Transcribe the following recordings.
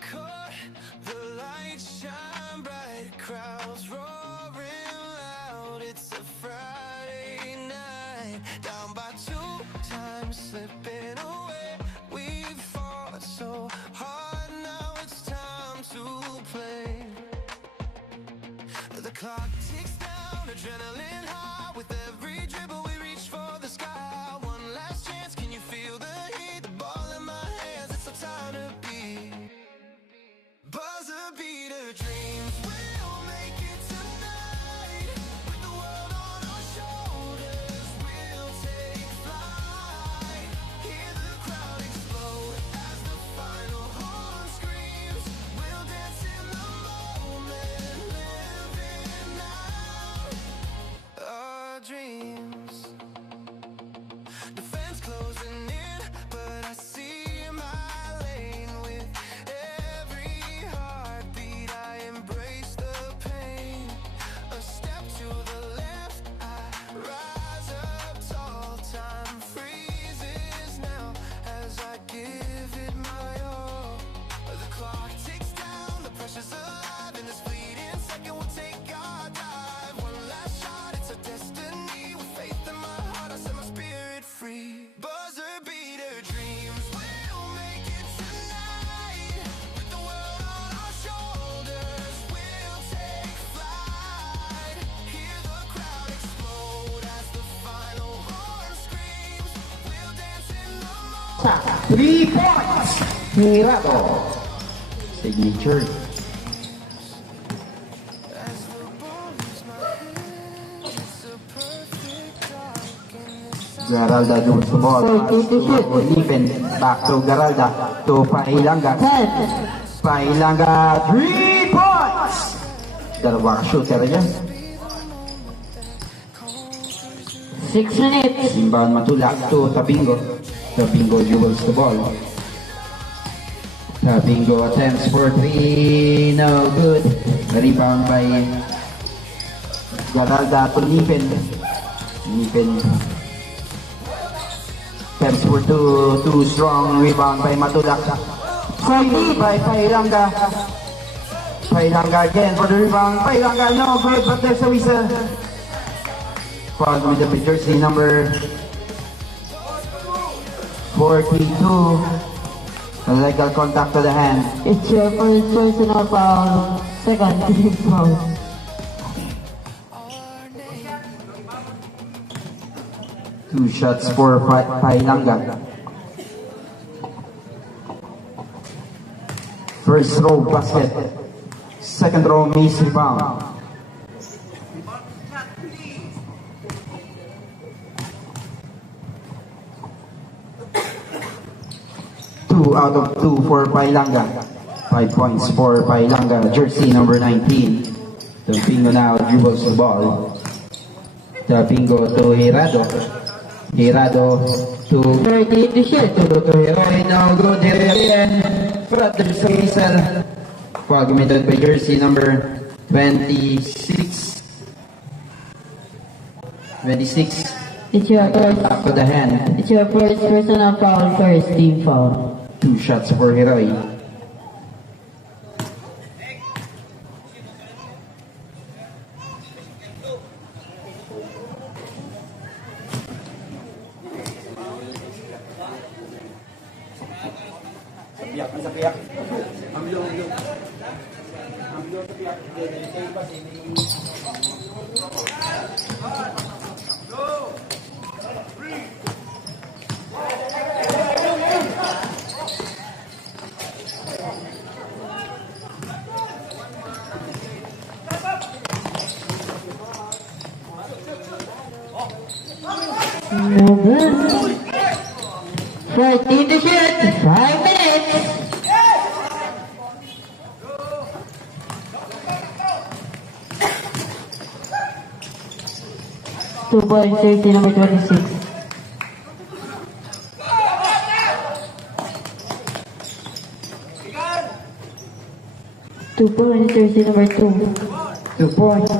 court, the lights shine bright, crowds roaring loud. It's a Friday night, down by 2 times, slipping away. We fought so hard, now it's time to play. The clock ticks down, adrenaline high. With every dribble we reach for the sky. One last chance, can you feel the heat? The ball in my hands, it's our time to be. Buzzer beater dreams, we'll make it tonight. With the world on our shoulders, we'll take flight. Hear the crowd explode as the final horn screams. We'll dance in the moment, living out our dreams. Defense closing in, but I see my lane. With every heartbeat I embrace the pain. A step to the left, I rise up tall. Time freezes now as I give it my all. The clock ticks down, the pressure's alive. In this fleeting second we'll take our dive. One last shot, it's a destiny. With faith in my heart, I set my spirit free. Buzzer beater dreams, we'll make it tonight. With the world on our shoulders, we'll take flight. Hear the crowd explode as the final horn screams. We'll dance in the moment. 3 points! Hirado. Signature. As the ball leaves my hand, it's a perfect dark in this Garalda loses the ball. Defense. Back to Garalda. To Pailanga. Pailanga. 3 points! Dalawang shooter niya. 6 minutes. Inbound matulak to Tabingo. Tabingo dribbles the ball. Tabingo attempts for 3. No good. Rebound by Garalda to Lipen. Lipen attempts for 2. Too strong. Rebound by Matulak. Safety by Pailanga. Pailanga again for the rebound. Pailanga no good, but there's a whistle. Foul with the jersey number 42. Illegal contact to the hand. It's your first personal foul. Second team foul. Two shots for Pailanga. First row basket. Second row miss rebound. 2 out of 2 for Pailanga. 5 points for Pailanga. Jersey number 19. Tabingo now dribbles the ball. Tabingo to Hirado. Hirado to 30 to shoot. to Heroy. No good. Heroy again. Brothers Whistle. Foul committed by jersey number 26. 26. It's your first. Back to the hand. It's your first personal foul. First team foul. 2 shots for Heroy. No good. 14 to shoot. 5 minutes. Two points, jersey number 26. Two points, jersey number 2. 2 points.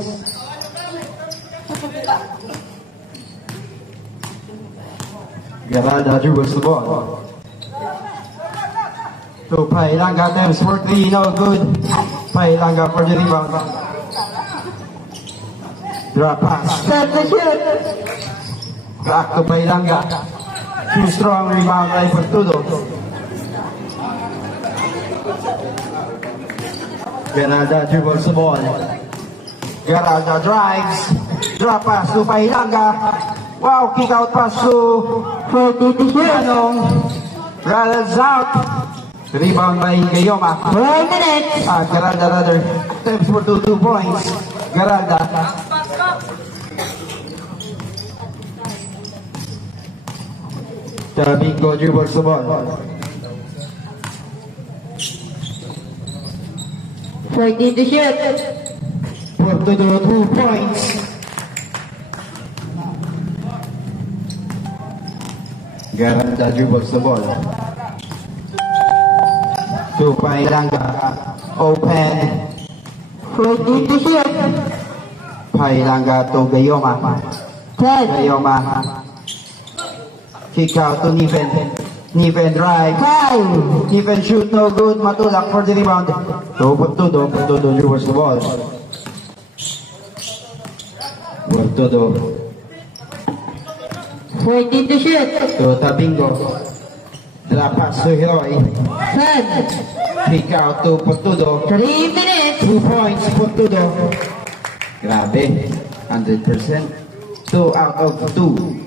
Garalda dribbles the ball. to Pailanga, times for 3, no good. Pailanga for the rebound. Drop pass. Set to shoot. Back to Pailanga. Too strong rebound by Fortudo. Geralda dribbles the ball. Geralda drives. Drop pass to Pailanga. Wow, kick out pass to 40 to shoot. Anong. Rattles out. Rebound by Gayoma. 4 minutes. Geralda rather. Times for 2 points. Geralda. Bingo dribbles the ball. 14 to shoot. Fortudo 2 points. Geralda dribbles the ball. To Pailanga. Open. 14 to shoot. Pailanga to Gayoma. 10. Gayoma. Kick out to Niven. Niven drive. 5. Niven shoot, no good. Matulak for the rebound. To Fortudo. Fortudo dribbles the ball. Fortudo 14 to shoot. to Tabingo. Drop pass to Heroy. 10. Kick out to Fortudo. 3 minutes. 2 points, Fortudo. Grabe. 100%. 2 out of 2.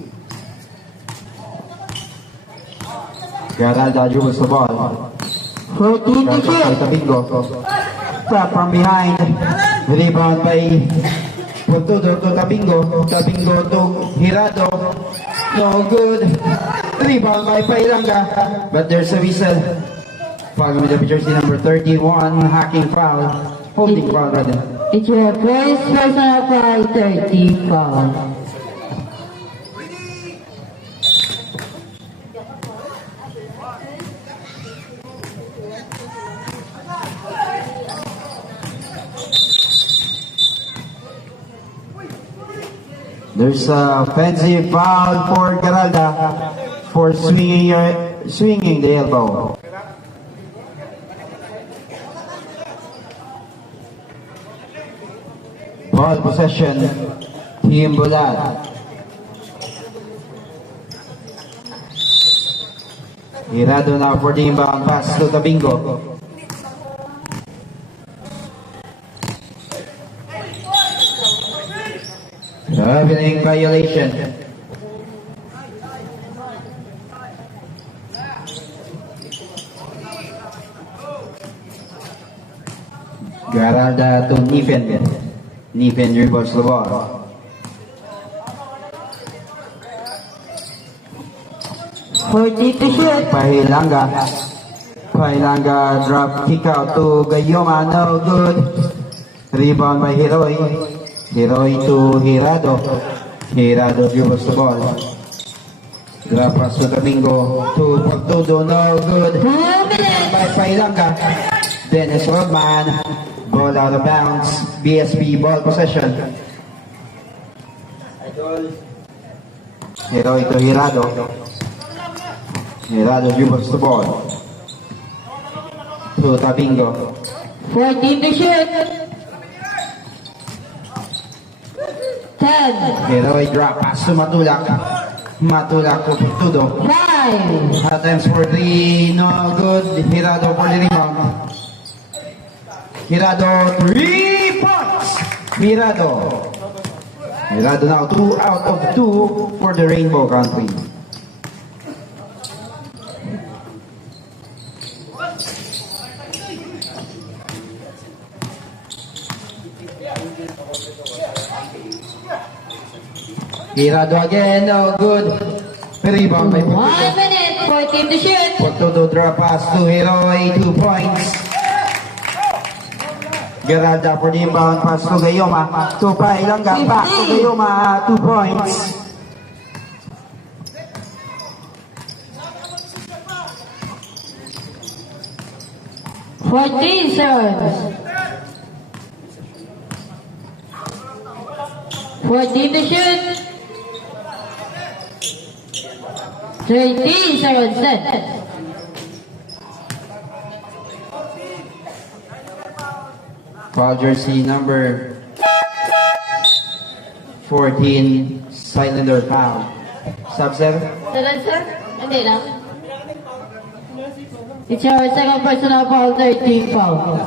Geralda dribbles the ball. 14 to Drop by shoot. Tabingo. Tap from behind. Rebound by Fortudo to Tabingo. Tabingo to Hirado. No good. Rebound by Pailanga. But there's a whistle. Foul with the jersey number 31. Hacking foul. Holding foul rather. It's your first personal foul, 30 foul. There's a offensive foul for Geralda for swinging the elbow. Ball possession, Team Bulat. Hirado now for the inbound pass to Tabingo. Traveling violation. Geralda to Niven. Niven dribbles the ball. To shoot. Pailanga. Pailanga drop kick out to Gayoma. No good. Rebound by Heroy. Heroy to Hirado. Hirado dribbles the ball. Drop pass to Domingo. To Fortudo. No good. 2 minutes. By Pailanga. Dennis Rodman. Ball out of bounds. BSP ball possession. Heroy to Hirado. Hirado dribbles the ball. To Tabingo. 14 to shoot. 10. Heroy drop pass to Matulak. Matulak to Fortudo. 5. Hot times for 3, no good. Hirado for the rebound. Hirado, 3 points. Hirado. Hirado now 2 out of 2 for the Rainbow Country. Hirado again, no good. Rebound by 1 Fortudo. minute. 14 to shoot. Fortudo drop pass to Heroy, 2 points. Geralda for the inbound pass to Gayoma. To Pailanga, back to Gayoma, 2 points. Fourteen serves. 14 to shoot. 13 serves set. Foul jersey number 14, Cylinder foul. Sub 7. Second, sir? Hindi na. It's your second personal foul, 13 foul.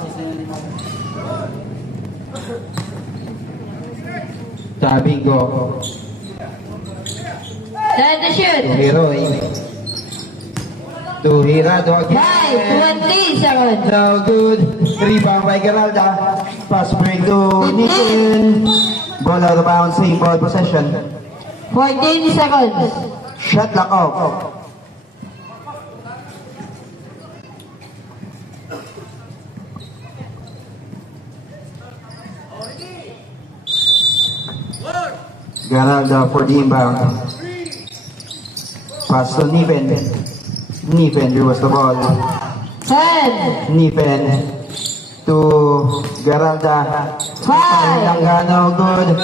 Bingo. Time to shoot. Heroy. To Hirado again. 5, 20 seconds. No good. Rebound by Geralda. Pass break to Nikin. Ball out of bounds. Same ball possession. 14 seconds. Shot clock off. Geralda for the inbound. Pass to Niven. Niven was the ball. 10, Niven to Geralda. 5, Langano, good.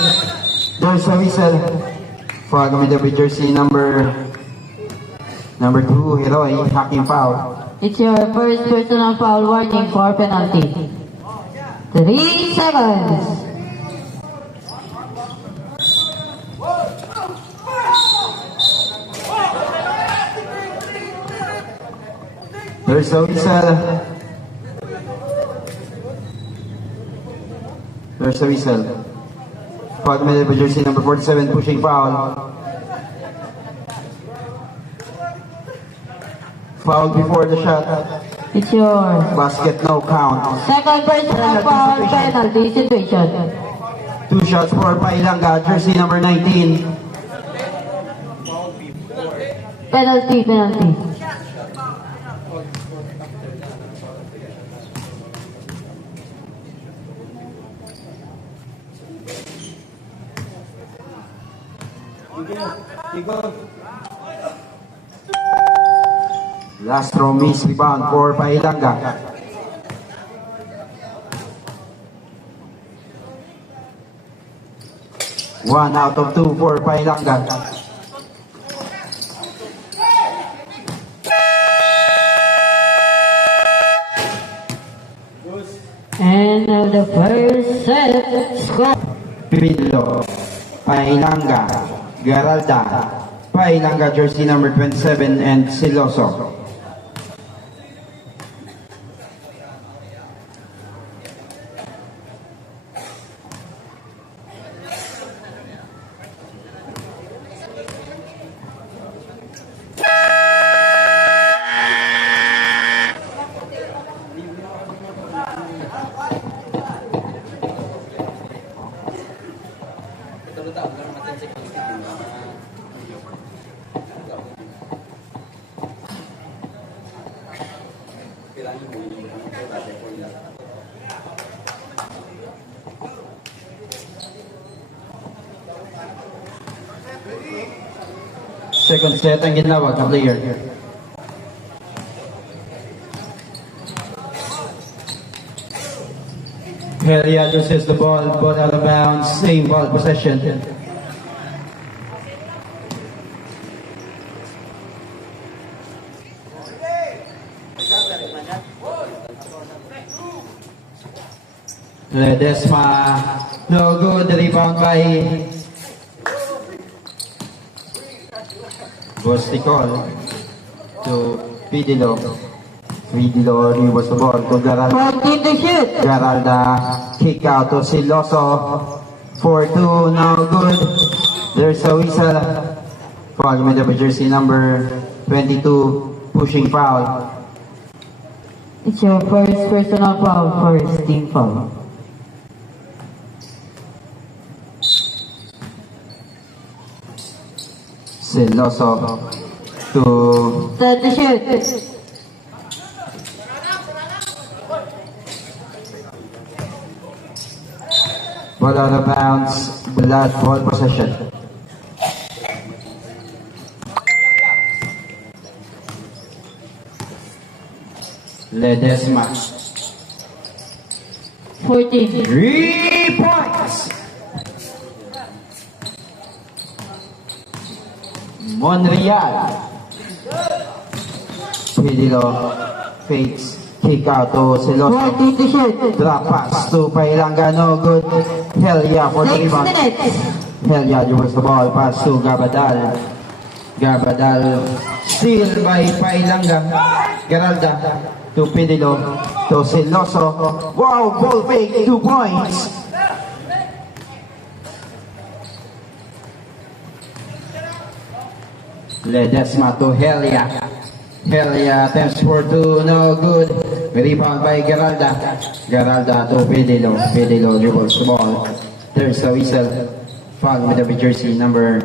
There's a whistle. For with jersey number 2, Heroy, hacking foul. it's your first personal foul, warning for penalty. 3 seconds. There's a whistle. There's a whistle. For with jersey number 47, pushing foul. Foul before the shot. It's your Basket, no count. second personal foul, penalty situation. 2 shots for Pailanga, jersey number 19. Penalty. Last throw miss, rebound for Pailanga. One out of 2 for Pailanga. And the first set score. Pilo, Pailanga, Geralda, Pailanga jersey number 27 and Siloso. Second set ang ginawag na player. Helia loses the ball out of bounds, same ball possession. Ledesma, no good, rebound by Bosticol to Pidilo. Pidilo was the ball to Geralda. 14 to shoot. Geralda, kick out to Siloso. 4-2, no good. There's a whistle. Foul with the jersey number 22, pushing foul. It's your first personal foul, first team foul. Siloso to Set to shoot. ball out of bounds, blood ball possession. Ledesma, 14. 3 points. Monreal. Pidilo fakes Kick out to Celoso. 14 to shoot. Drop pass to Pailanga, no good. Helia for the 6 rebound. minutes. Helia dribbles the ball, pass to Gabadal. Gabadal, steal by Pailanga. Geralda to Pidilo, to Celoso. Wow, ball fake, 2 points. Ledesma to Helia. Helia attempts for 2, no good. Rebound by Geralda. Geralda to Pidilo. Pidilo dribbles the ball. There's a whistle. Foul with the jersey number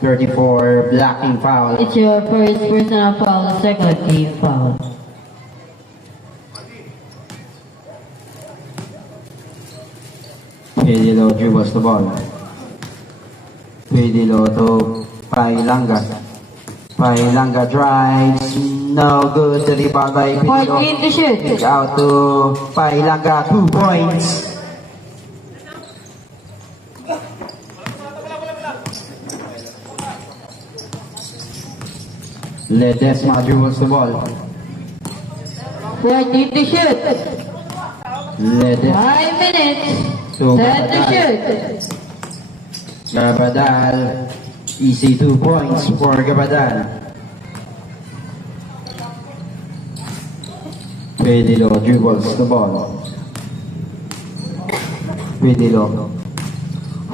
34, blocking foul. It's your first personal foul, second team foul. Pidilo dribbles the ball. Pidilo to Pailanga. Pailanga drives, no good. The rebound by 14 Pidilo. to shoot. Kick out to Pailanga, 2 points. Ledesma dribbles the ball. 14 to shoot. Ledesma 5 minutes. to 10 to Gabadal. shoot. Gabadal, easy 2 points for Gabadal. Pedilo dribbles the ball. Pedilo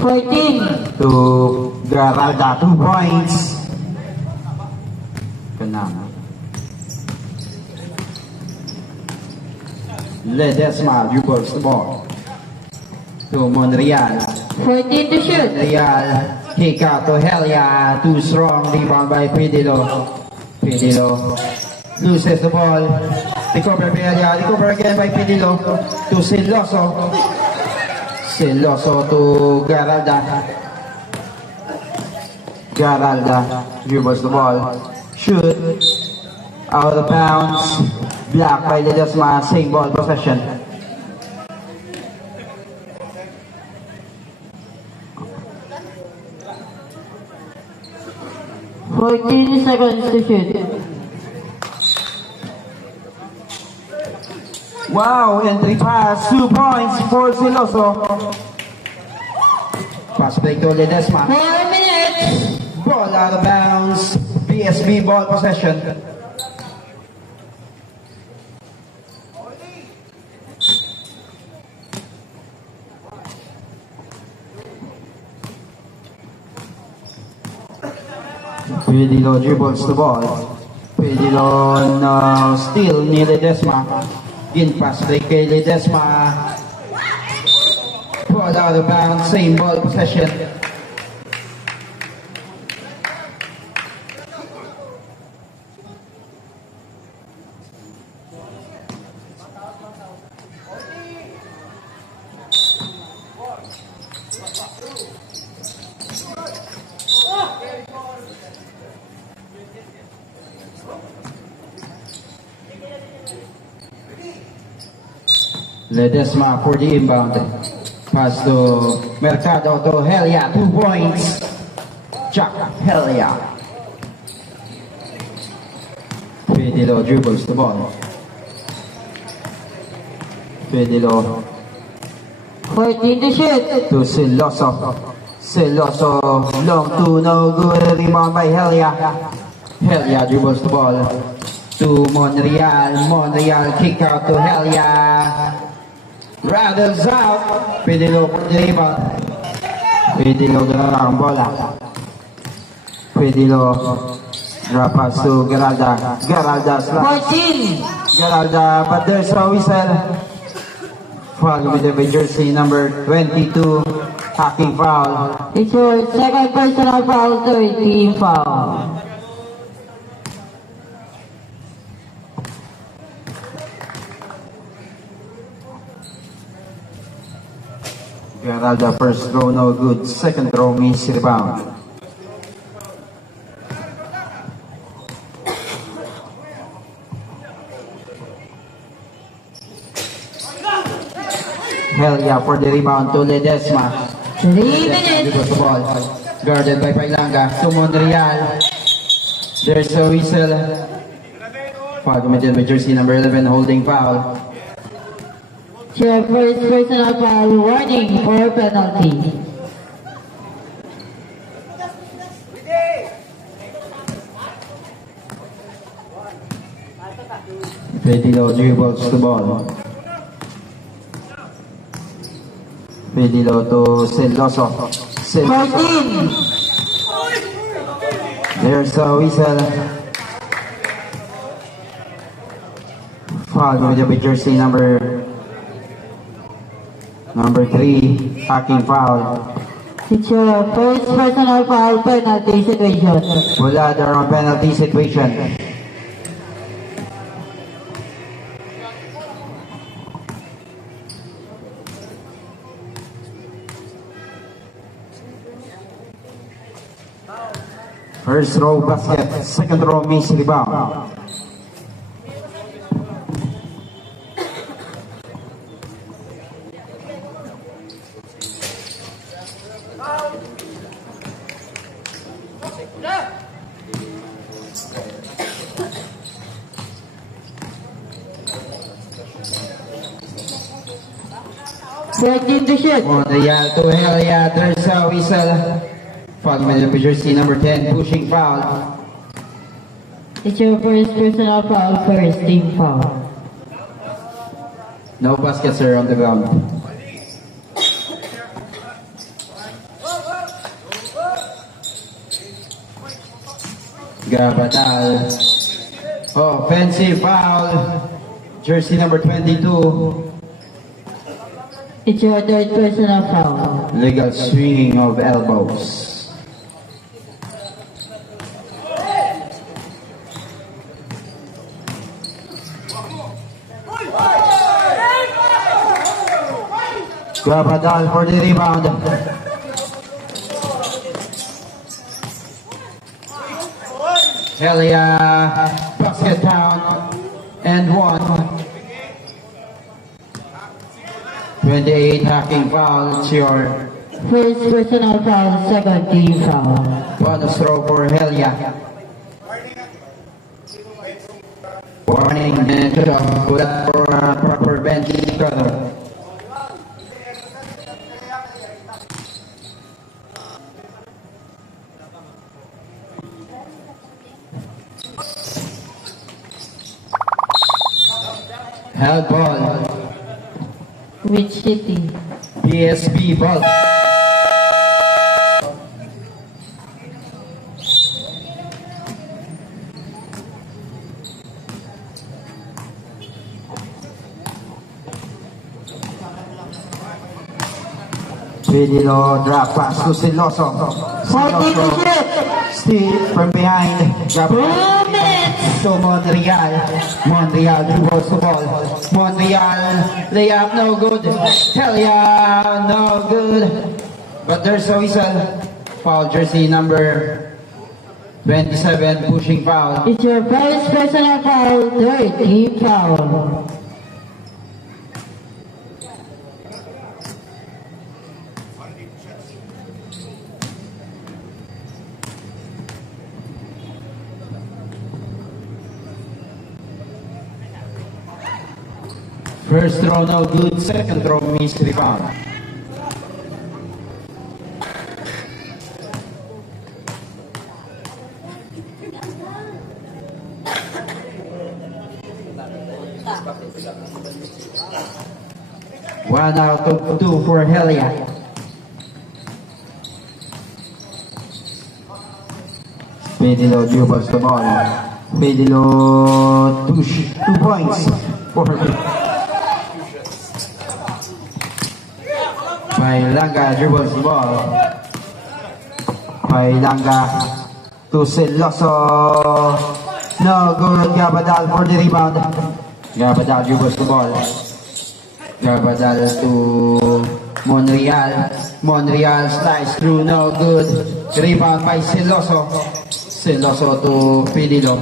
14. to Garalda, 2 points. Kanama. Ledesma dribbles the ball. To Monreal. 14 to shoot. Monreal, kick out to Helia, too strong, rebound by Pedilo. Pedilo loses the ball. Recover by Helia, recover again by Pedilo. To Celoso. Celoso to Garalda. Garalda dribbles the ball. Shoot. Out of bounds. Blocked by Ledesma, same ball possession. Fourteen seconds to shoot. Wow, entry pass, 2 points for Celoso. Pass play to Ledesma. 4 minutes. Ball out of bounds. PSB ball possession. Pedilo dribbles the ball. Pedilo no steal ni Ledesma. In pass play kay Ledesma. Ball out of bounds, same ball possession. Ledesma for the inbound. Pass to Mercado to Helia, 2 points. Jack Helia. Pedilo dribbles the ball. Pedilo 14 to shoot. to Celoso. Celoso long to no good. Rebound by Helia. Helia dribbles the ball to Monreal. Monreal kick out to Helia. Rattles out. Pedilo for the rebound. Pedilo ganun ang bola. Pedilo drop pass to Geralda. Geralda slash. 14. Geralda, but there's a whistle. Foul with the jersey number 22. Hacking foul. It's your second personal foul, third team foul. Geralda first throw no good. Second throw miss rebound. Helia for the rebound to Ledesma. 3 minutes. Because the ball guarded by Pailanga to Monreal. There's a whistle. Foul committed by jersey number 11, holding foul. Your first personal foul warning for penalty. Pedilo dribbles the ball. Pedilo to Celoso. 14. There's a whistle. Foul committed by jersey number 3, hacking foul. It's your first personal foul penalty situation. Wala there on penalty situation. First row basket, second row miss rebound. Second to shoot. Montreal to Helia, there's a whistle. Foul committed by jersey number 10, pushing foul. It's your first personal foul, first team foul. No baskets are on the ground. Gabatal. Offensive foul. Jersey number 22. It's your third personal foul. Legal swinging of elbows. Gabatal for the rebound. Helia, basket count, and 1. 28 hacking foul. It's your First personal foul, second team foul. bonus throw for Helia. Warning and for proper bench color. Held ball. Which city? PSP ball. Pedilo drop pass to Celoso. 14 to shoot. Steal from behind. Drop 2 minutes. to Montreal. Montreal dribbles the ball. Montreal layup no good. Helia no good. But there's a whistle. Foul jersey number 27 pushing foul. It's your first personal foul, third team foul. First throw no good. Second throw missed rebound. One out of 2 for Helia. Pedilo dribbles the ball. Pedilo 2 points for Pailanga dribbles the ball. Pailanga to Celoso. No good. Gabadal for the rebound. Gabadal dribbles the ball. Gabadal to Monreal. Monreal slice through. No good. Rebound by Celoso. Celoso to Pedilo.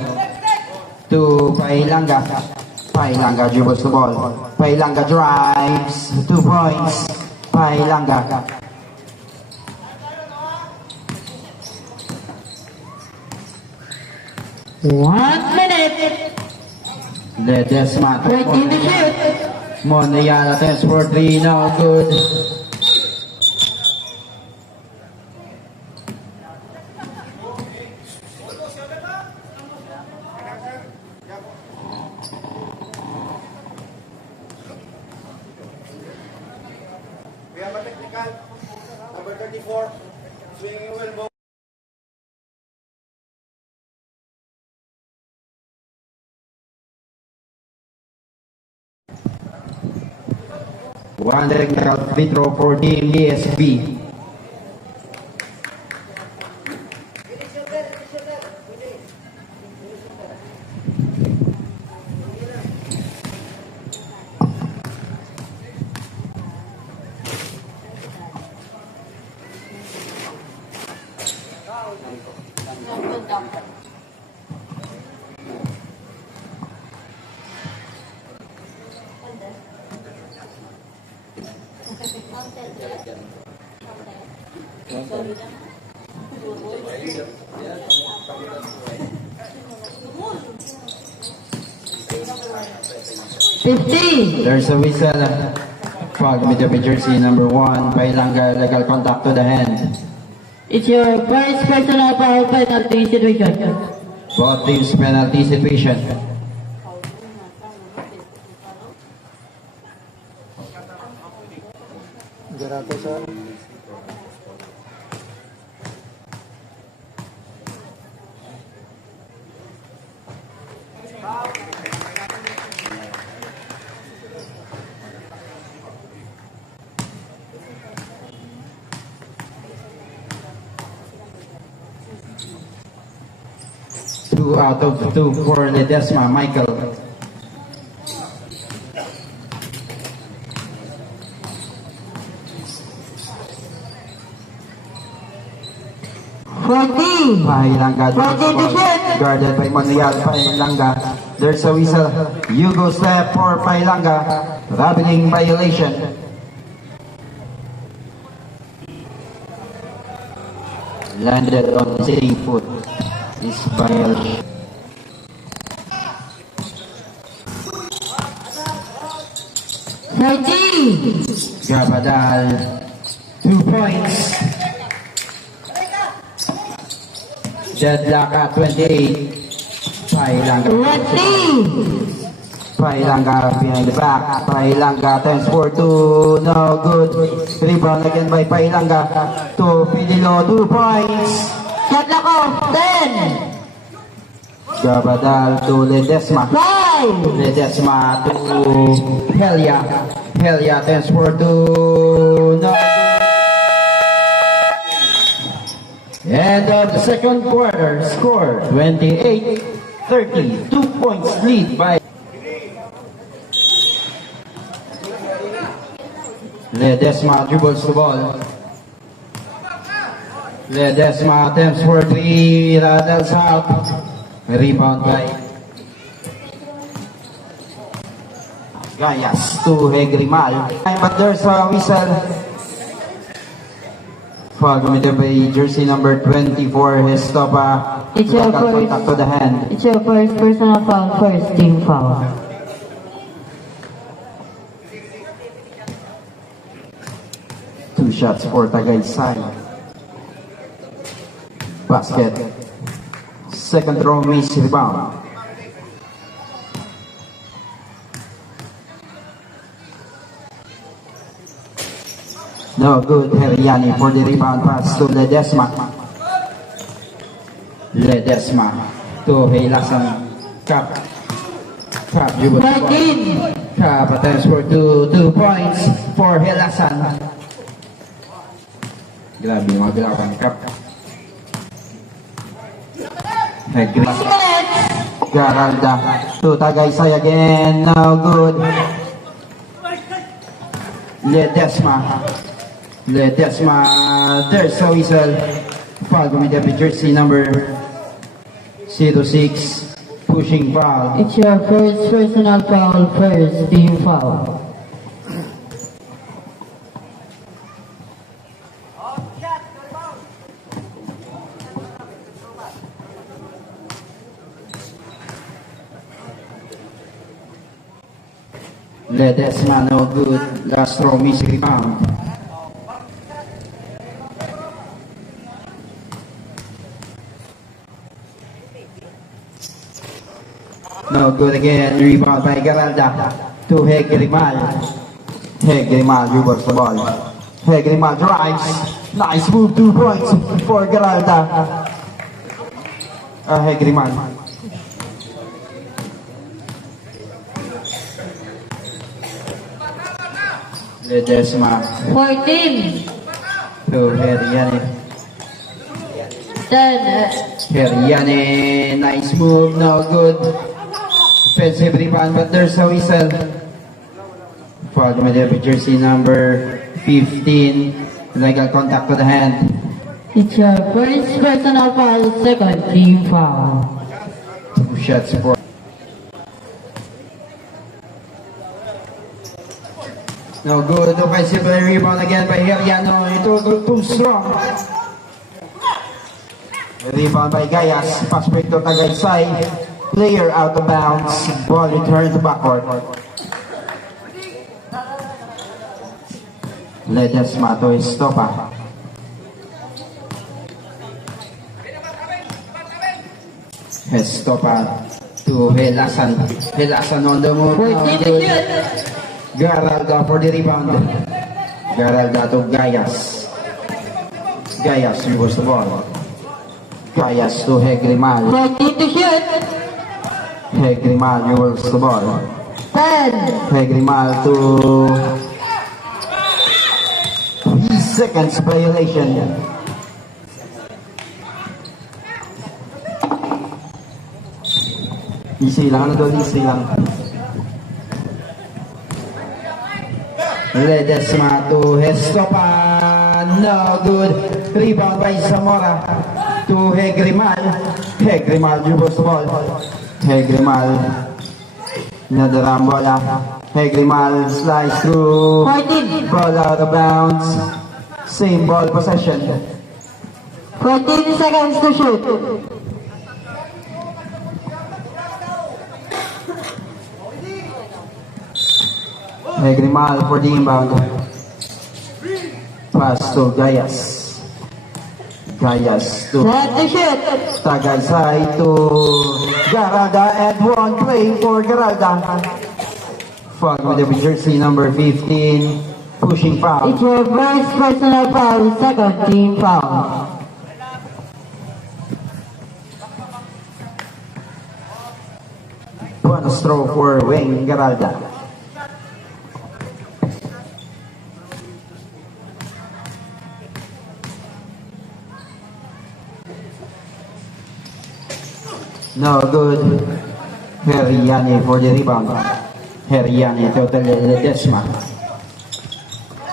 To Pailanga. Pailanga dribbles the ball. Pailanga drives. 2 points. Pailanga. One minute. Ledesma. Right in the shoot. Monreal attempts for three, no good. We have a technical. Number 34. Swinging elbow. One technical free throw for Team ESB. There's a whistle. Foul committed by jersey number 1, Pailanga, legal contact to the hand. It's your first personal foul penalty situation. Both teams penalty situation. Garato sa... Two out of two for Ledesma, Michael. Pailanga guarded by Monreal. Pailanga. There's a whistle. Hugo step for Pailanga. Traveling violation. Landed on the sitting foot. This violation. Gabadal. 2 points. Deadlock at 28. Pailanga. Pailanga behind the back. Pailanga attempts for 2. No good. Rebound again by Pailanga. To Pililo. 2 points. Deadlock off. 10. Gabadal to Ledesma. 5. Ledesma to Helia. Helia attempts for 2. No. End of the second quarter, score 28-30, 2 points lead by Ledesma dribbles the ball. Ledesma attempts for 3, rattles out. Rebound by Gayas to Hegrimal. But there's a whistle. Foul committed by jersey number 24, Estopa. It's your Local first. contact to the hand. It's your first personal foul, first team foul. Two shots for Tagaysay. Basket. Second throw miss, rebound. No good, Heriani for the rebound pass to Ledesma. Ledesma to Hilasan. Cap. Dribble the ball. 13. Cap attempts for 2 points for Hilasan. Grabe yung mga galaw ni Cap. Hegri. Garalda to Tagaysay again. No good. Ledesma. There's a whistle. Foul committed by jersey number 06. Pushing foul. It's your first personal foul, first team foul. Ledesma, no good. Last throw, missing rebound. No good again. Rebound by Garalda to Hegrimal. Hegrimal reverse the ball. Hegrimal drives. Nice move, 2 points for Garalda. Hegrimal. Ledesma 14, to Heriane. 10, Heriane, nice move, no good. Offensive rebound, but there's a whistle. Foul with the jersey number 15. Legal contact to the hand. it's your first personal foul, second team foul. 2 shots for. No good. Offensive rebound again by Heriano. It will go too strong. Rebound by Gayas. Pass break to Tagaysay. Player out of bounds. Ball returned backward. Ledesma to Estopa. Estopa to Helasan. Helasan on the move. 14 to shoot. Garalda for the rebound. Garalda to Gayas. Gayas reverse the ball. Gayas to Hegrimal. 14 to shoot. Hegrimal reverse the ball. 10, Hegrimal to 3 seconds violation. Easy lang, ano doon? Easy lang. Ledesma to Estopa. No good. Rebound by Zamora to Hegrimal. Hegrimal dribbles the ball. Hegrimal. Another bola. Hegrimal slice through. 14, Ball out of bounds. Same ball possession. 14 seconds to shoot. Hegrimal for the inbound. Pass to Gayas. Gayas to Set to shoot. Tagaysay to Garalda and 1 play for Garalda. Foul with the jersey number 15. Pushing foul. It's your first personal foul, second team foul. Bonus throw for Wayne Garalda. No good. Heriane for the rebound. Heriane to Ledesma.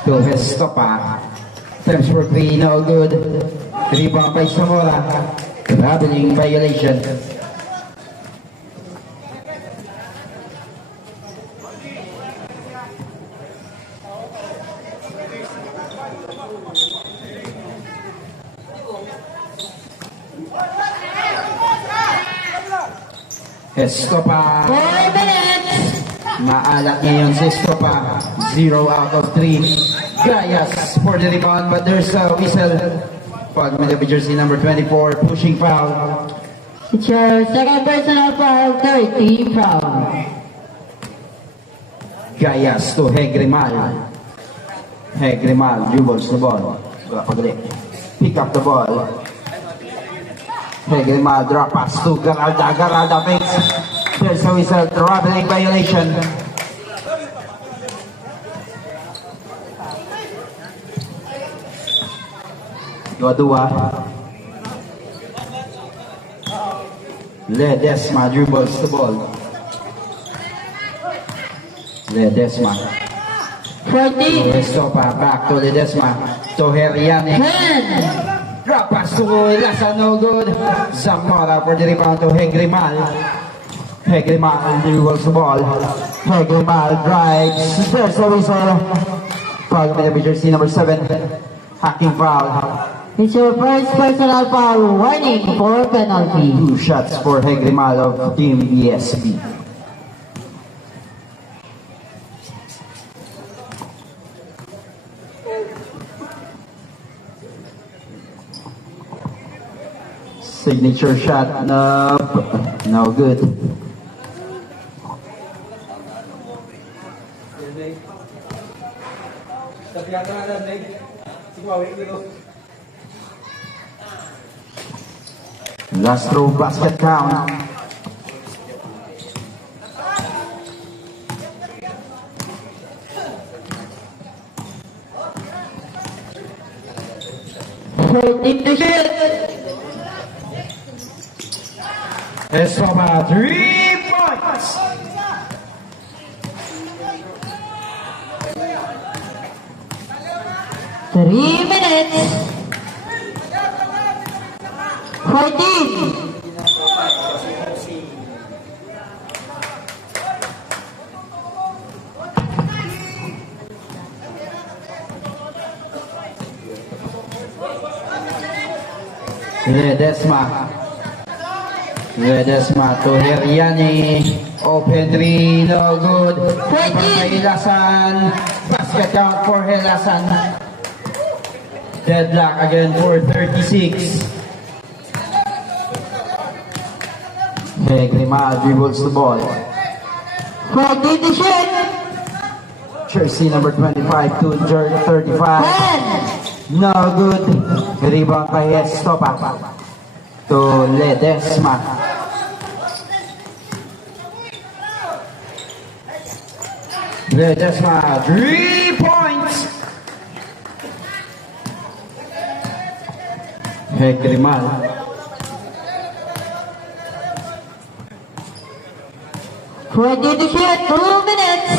To Estopa. Attempts for 3, no good. Rebound by Zamora. Traveling violation. Estopa. 4 minutes. Maalat ngayon si Estopa. 0 out of 3. Gayas for the rebound, but there's a whistle. Foul with the jersey number 24. Pushing foul. It's your second personal foul, third team foul. Gayas to Hegrimal. Hegrimal dribbles the ball. Wala pa galing. Pick up the ball. Hegrimal drop pass to Garalda. Garalda fakes. There's a whistle. Traveling violation. Dua-dua. Ledesma dribbles the ball. Ledesma. 14, Estopa back to Ledesma. To Heriane. 10, Drop pass to Lasa, no good. Zamora for the rebound to Hegrimal. Hegrimal dribbles the ball. Hegrimal drives. There's a whistle. Foul with the jersey number 7. Hacking foul. it's your first personal foul, warning for penalty. 2 shots for Hegrimal of Team BSB. Signature shot. No good. Last throw basket count. Fourteen to shoot. Escobar, 3 points. Three minutes. 14. Ledesma to Heriani. Open 3, no good. 14. Hilasan. Basket count for Hilasan. Deadlock again for 36. Grimal dribbles the ball. 14 to shoot. Jersey number 25 to 35. 10. No good. Rebound by Estopa to Ledesma. Ledesma, 3 points. Grimal. Twenty to shoot. 2 minutes.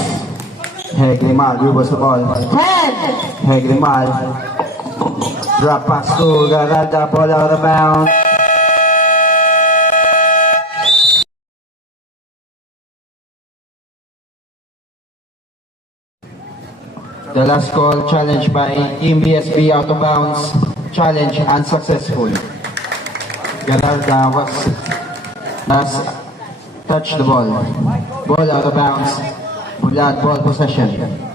Grimal dribbles the ball. 10. Grimal. Drop pass to Garalda, ball out of bounds. The last call, challenge by Team BSB, out of bounds. Challenge unsuccessful. Garalda has touched the ball. Ball out of bounds. Bulat ball possession.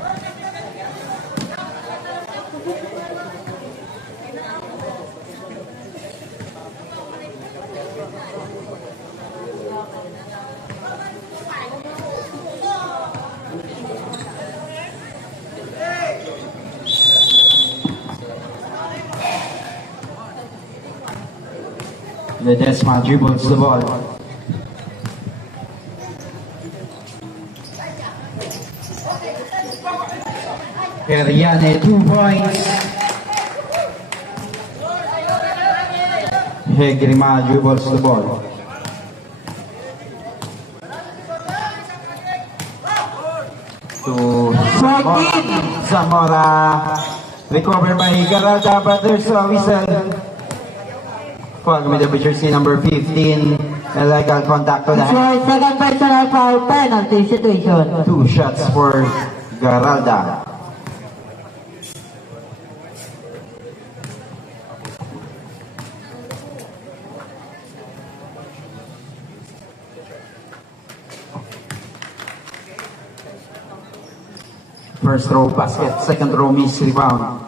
Ledesma dribbles the ball. Heriane, 2 points. Grimal dribbles the ball. To Zamora. Recovered by Garalda, but there's a whistle. Foul with the jersey number 15. Illegal contact to the hand. For second personal foul penalty situation. 2 shots for Garalda. First row basket, second row miss, rebound.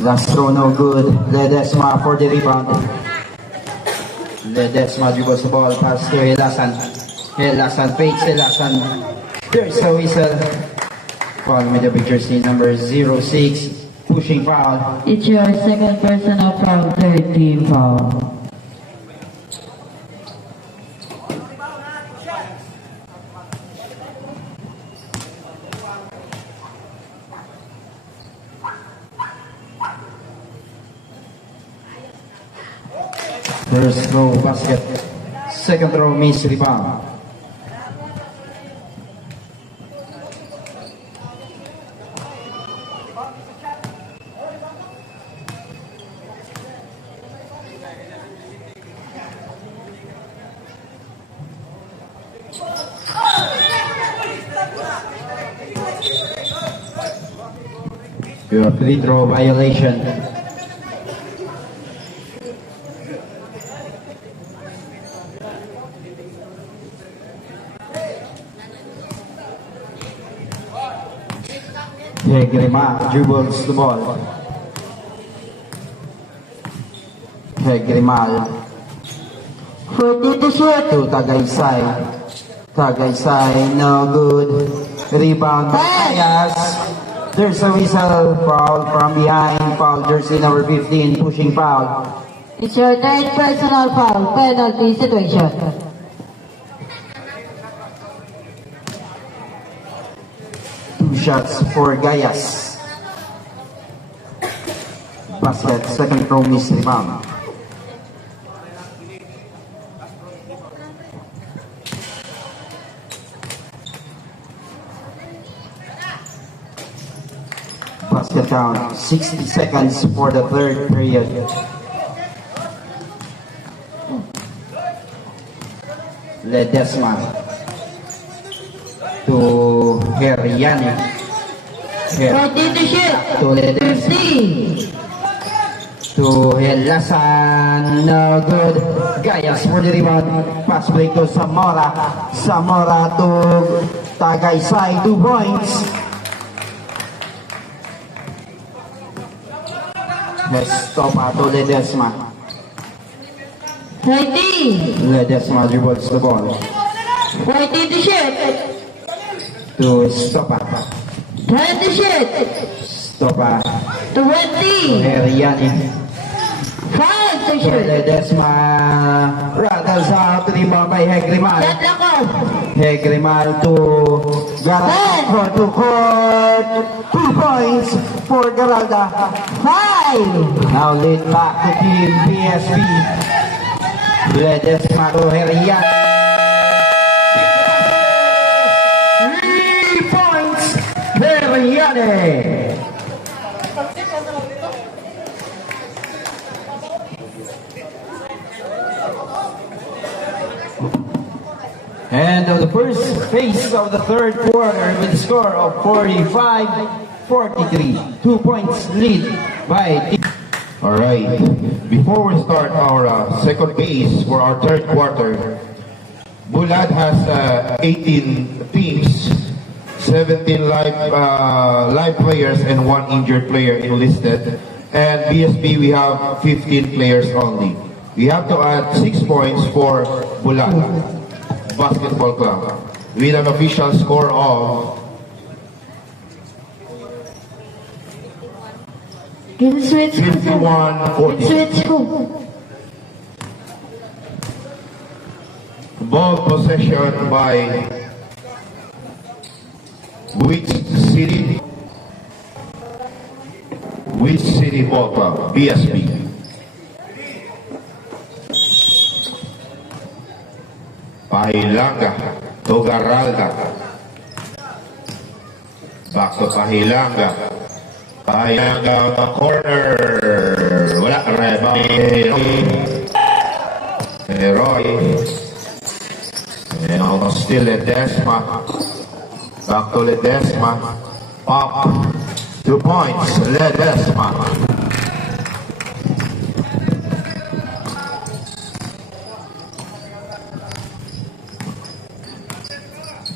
Last throw no good. Ledesma for the rebound. Ledesma dribbles the ball, pass to Hilasan. Hilasan fakes Hilasan. There's a whistle. Foul with the jersey number 06. Pushing foul. It's your second personal foul, 13 foul. First row basket. Second row miss, rebound. Your free throw violation. Hegrima dribbles the ball. Hegrimal 14 to shoot. to Tagaysay. Tagaysay, no good. Rebound by Ayas. There's a whistle, foul from behind. Foul jersey number 15, pushing foul. It's your third personal foul, penalty situation. Two shots for Gayas. Basket, second throw miss, rebound. Basket count, 60 seconds for the third period. Ledesma to Heriani. 14 to shoot. To Ledesma. 15. To Helasan, no good. Gayas for the rebound. Pass break to Zamora. Zamora to Tagaysay, 2 points. Estopa to Ledesma. 19. Ledesma dribbles the ball 14 to shoot. to Estopa. 10 to shoot. Estopa 20. Heriani. 5 to To shoot. Ledesma. Rattles out, rebound by Hegrimal. Shot clock off. Hegrimal to Garalda. Court to court. 2 points for Garalda. 5. Now lead back to team PSP. Ledesma to Herian. 3 points. Heriane. And of the first phase of the third quarter with a score of 45-43. 2 points lead by team. All right. Before we start our second phase for our third quarter, Bulad has 18 teams, 17 live players, and 1 injured player enlisted. And BSB, we have 15 players only. We have to add 6 points for Bulad Basketball Club with an official score of Give the switch. 51-40. Switch ko. Ball possession by which city? Which city ball club? BSB. Pahilanga to Garalda. Back to Pahilanga. Pahilanga on the corner. Wala, rebound. Roy. And almost still Ledesma. Back to Ledesma. Pop. 2 points. Ledesma.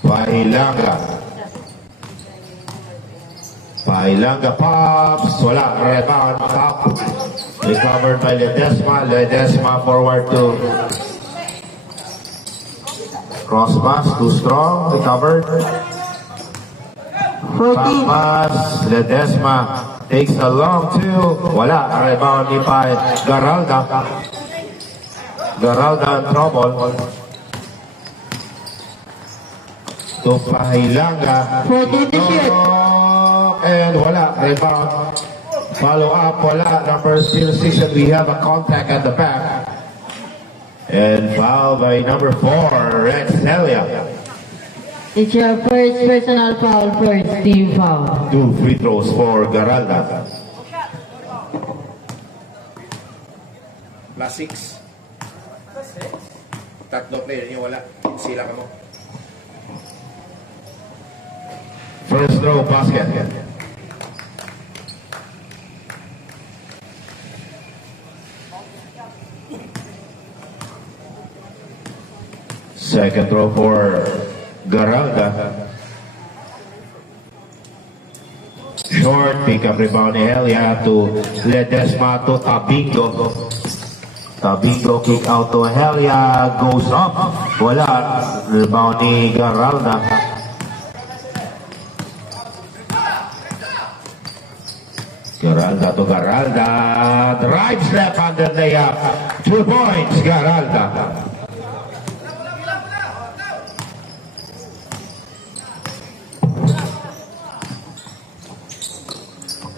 Pahilanga. Pahilanga pops. Wala. Rebound. Pop. Recovered by Ledesma. Ledesma forward to cross pass. Too strong. Recovered. 14. Pass. Ledesma takes a long two. Wala. Rebound ni pa Garalda. Garalda in trouble. To Pahilanga. 14 to shoot. And wala. Rebound. Follow up. Wala. Number 06. And we have a contact at the back. And foul by number 4. Rex Celia. It's your first personal foul, first team foul. 2 free throws for Garalda. Plus 6. Tatlo player niyo wala. Sila ka mo. First throw basket. Second throw for Garalda. Short pick-up rebound ni Helia to Ledesma to Tabingo. Tabingo kick out to Helia, goes up. Wala. Rebound ni Garalda. Garalda to Garalda. Drives left under layup. 2 points, Garalda.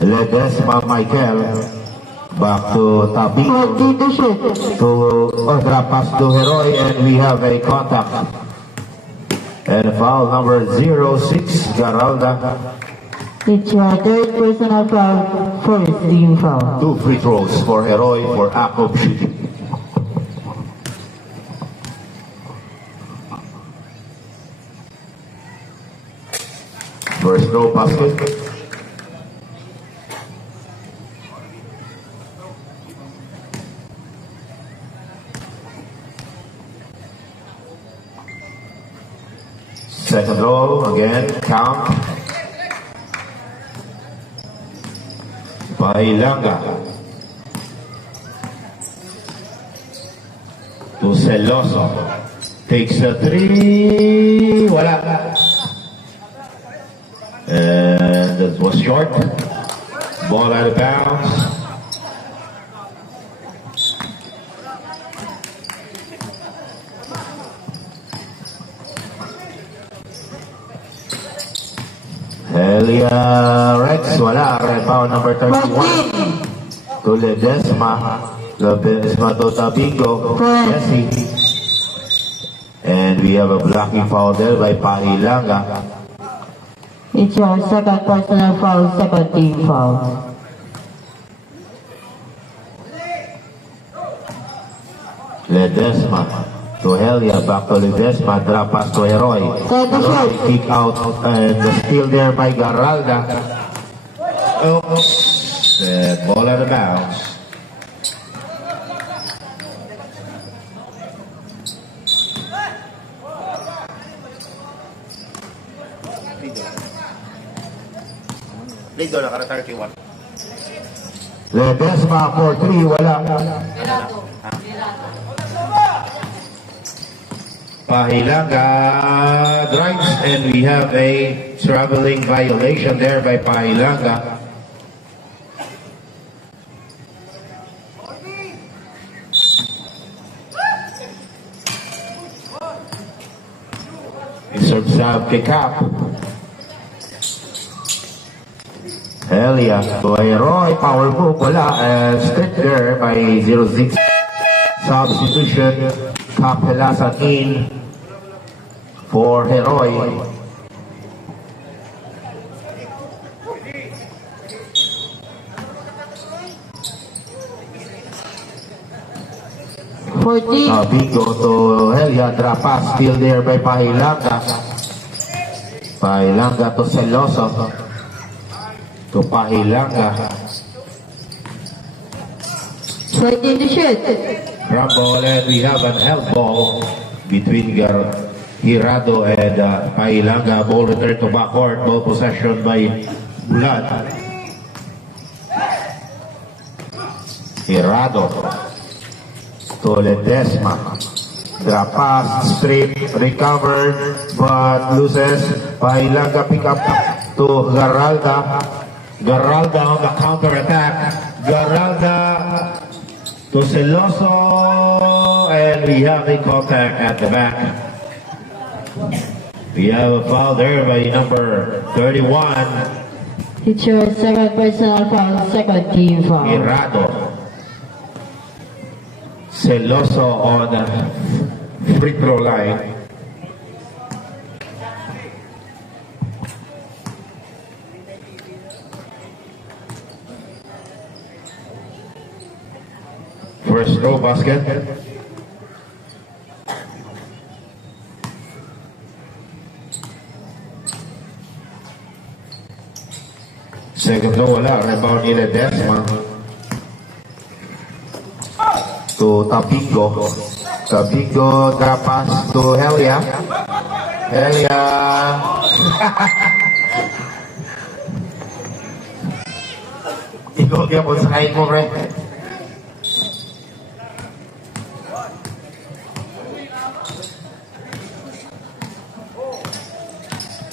Ledesma Michael. Back to Tabingo. 40 to shoot. To drop pass to Heroy, and we have a contact. And foul number 06, Garalda. It's your third personal foul, first team foul. 2 free throws for Heroy for Akop shooting. First throw basket. Second row, again, count. Pailanga. To Celoso. Takes a 3. Wala. And that was short. Ball out of bounds. Helia Rex, wala. Rebound number 31. To Ledesma. Ledesma to Tabingo. Jesse. And we have a blocking foul there by Pahilanga. It's your second personal foul, second team foul. Ledesma to Helia, back to Ledesma, drop pass to Heroy. Heroy kick out and still there by Garalda. Oops, ball out of bounds. Lido na ka 31. Ledesma for 3, wala. Pahilanga drives, and we have a traveling violation there by Pahilanga. Serves out pick up. Helia to Heroy, power move, wala. Stripped there by 06. Substitution. Kapelasan in for Heroy. Bigo to Helia, drop pass, still there by Pahilanga. Pahilanga to Celoso. To Pahilanga. 20 to shoot. From ball, and we have an help ball between Hirado and Pahilanga. Ball return to backcourt. Ball possession by Bulat. Hirado to Ledesma. Drop pass, straight, recovered, but loses. Pahilanga pick up to Garalda. Garalda on the counter attack. Garalda to Celoso, and we have a contact at the back. We have a foul there by number 31, It's your second personal foul, second team foul. Hirado. Celoso on the free throw line. First row basket. Second row, wala. Rebound ni Ledesma. To Tabingo. Tabingo, drop pass to Helia. Helia. Ikaw kaya po sa kain mo, pre.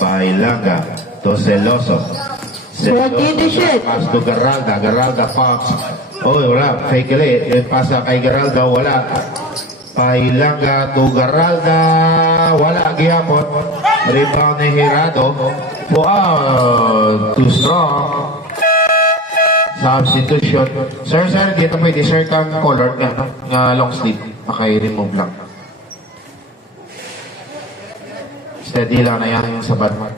Pailanga to Celoso. Swerte shoot. Pass to Garalda. Garalda pops. Oh, wala. Fake ulit. Yung pasa kay Garalda, wala. Pailanga to Garalda. Wala. Giyapon. Rebound ni Hirado. Wow. Too strong. Substitution. Sir, dito pwede. Sir, kang color nga long sleeve. Maka-remove lang. Steady lang na yan sa badman.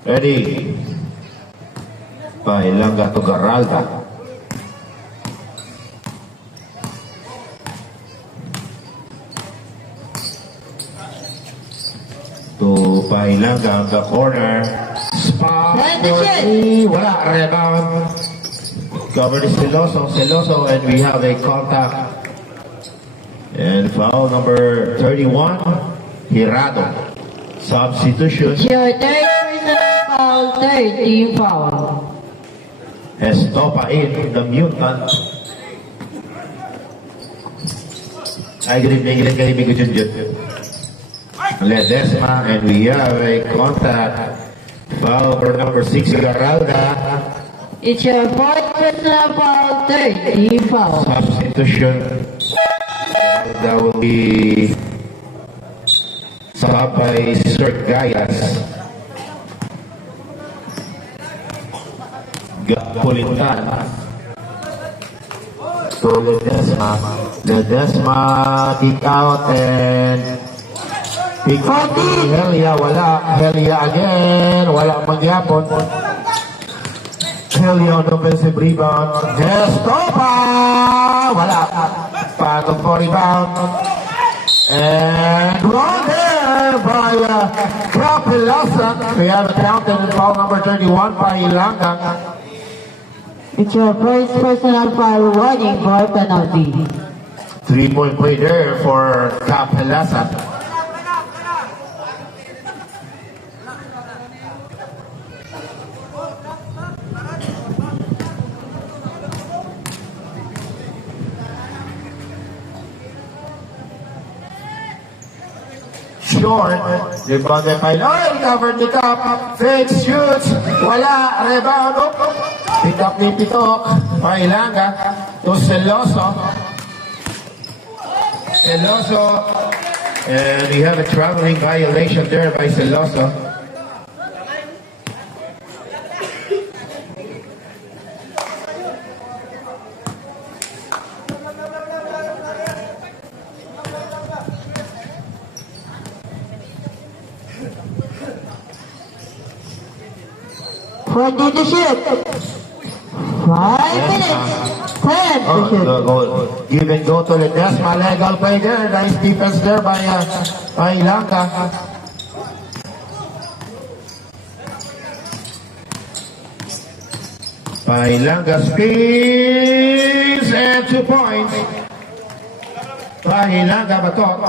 Ready. Pailanga to Garalda. To Pailanga on the corner. Spot. Wala. Rebound. Covered is Celoso, and we have a contact. And foul number 31, Hirado. Substitution. Your third personal foul, third team foul. Estopa in, the mutant. Ay, good evening, good Junjun. Ledesma, and we have a contact. Foul for number 6, Garalda. It's your fourth personal foul, third team foul. Substitution. That will be subbed by Sir Gayas. Gapulitan. To Ledesma. Ledesma, kick out and pick out. Helia, wala. Helia again. Wala magyapon. Helia on offensive rebound. Estopa! Wala. Patong for rebound. And run there by Capilasa. We have a counted in foul number 31 by Ilanga. It's your first personal foul, warning for penalty. 3-point play there for Capilasa. Short, rebounded by Lloyd, covered the top, fake shoots, wala, rebound, pick up ni Pitok, Pailanga, to Celoso, and we have a traveling violation there by Celoso. Fourteen to shoot. 5 minutes. 10 to shoot. Give and go to Ledesma, legal play there, nice defense there by Ilanga. Pailanga spins and 2 points. Pailanga batot.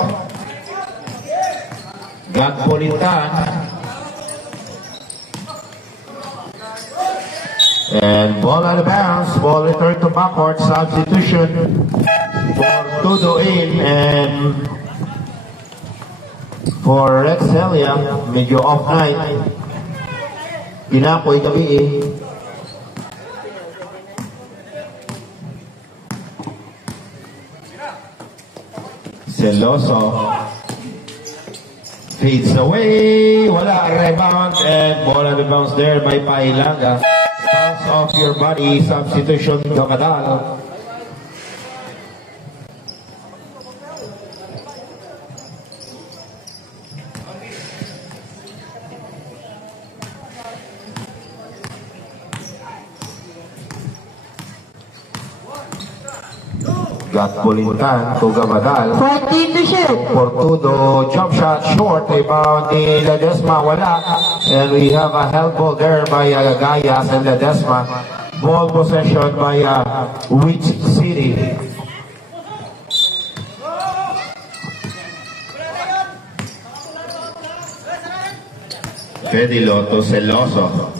Gapulitan. And ball out of bounds, ball returned to backward, substitution for Tudo in and for Rex Helia, medyo off night. Pinapoy gabi eh. Celoso fades away, wala rebound and ball out of bounds there by Pailanga. Bounce off your body, substitution Gamadal. Gapulitan to Gamadal. 14 to shoot. Portudo, jump shot short, rebound ni Ledesma, wala. And we have a help ball there by Gayas and Ledesma. Ball possession by Witch City. Fedilo to Celoso.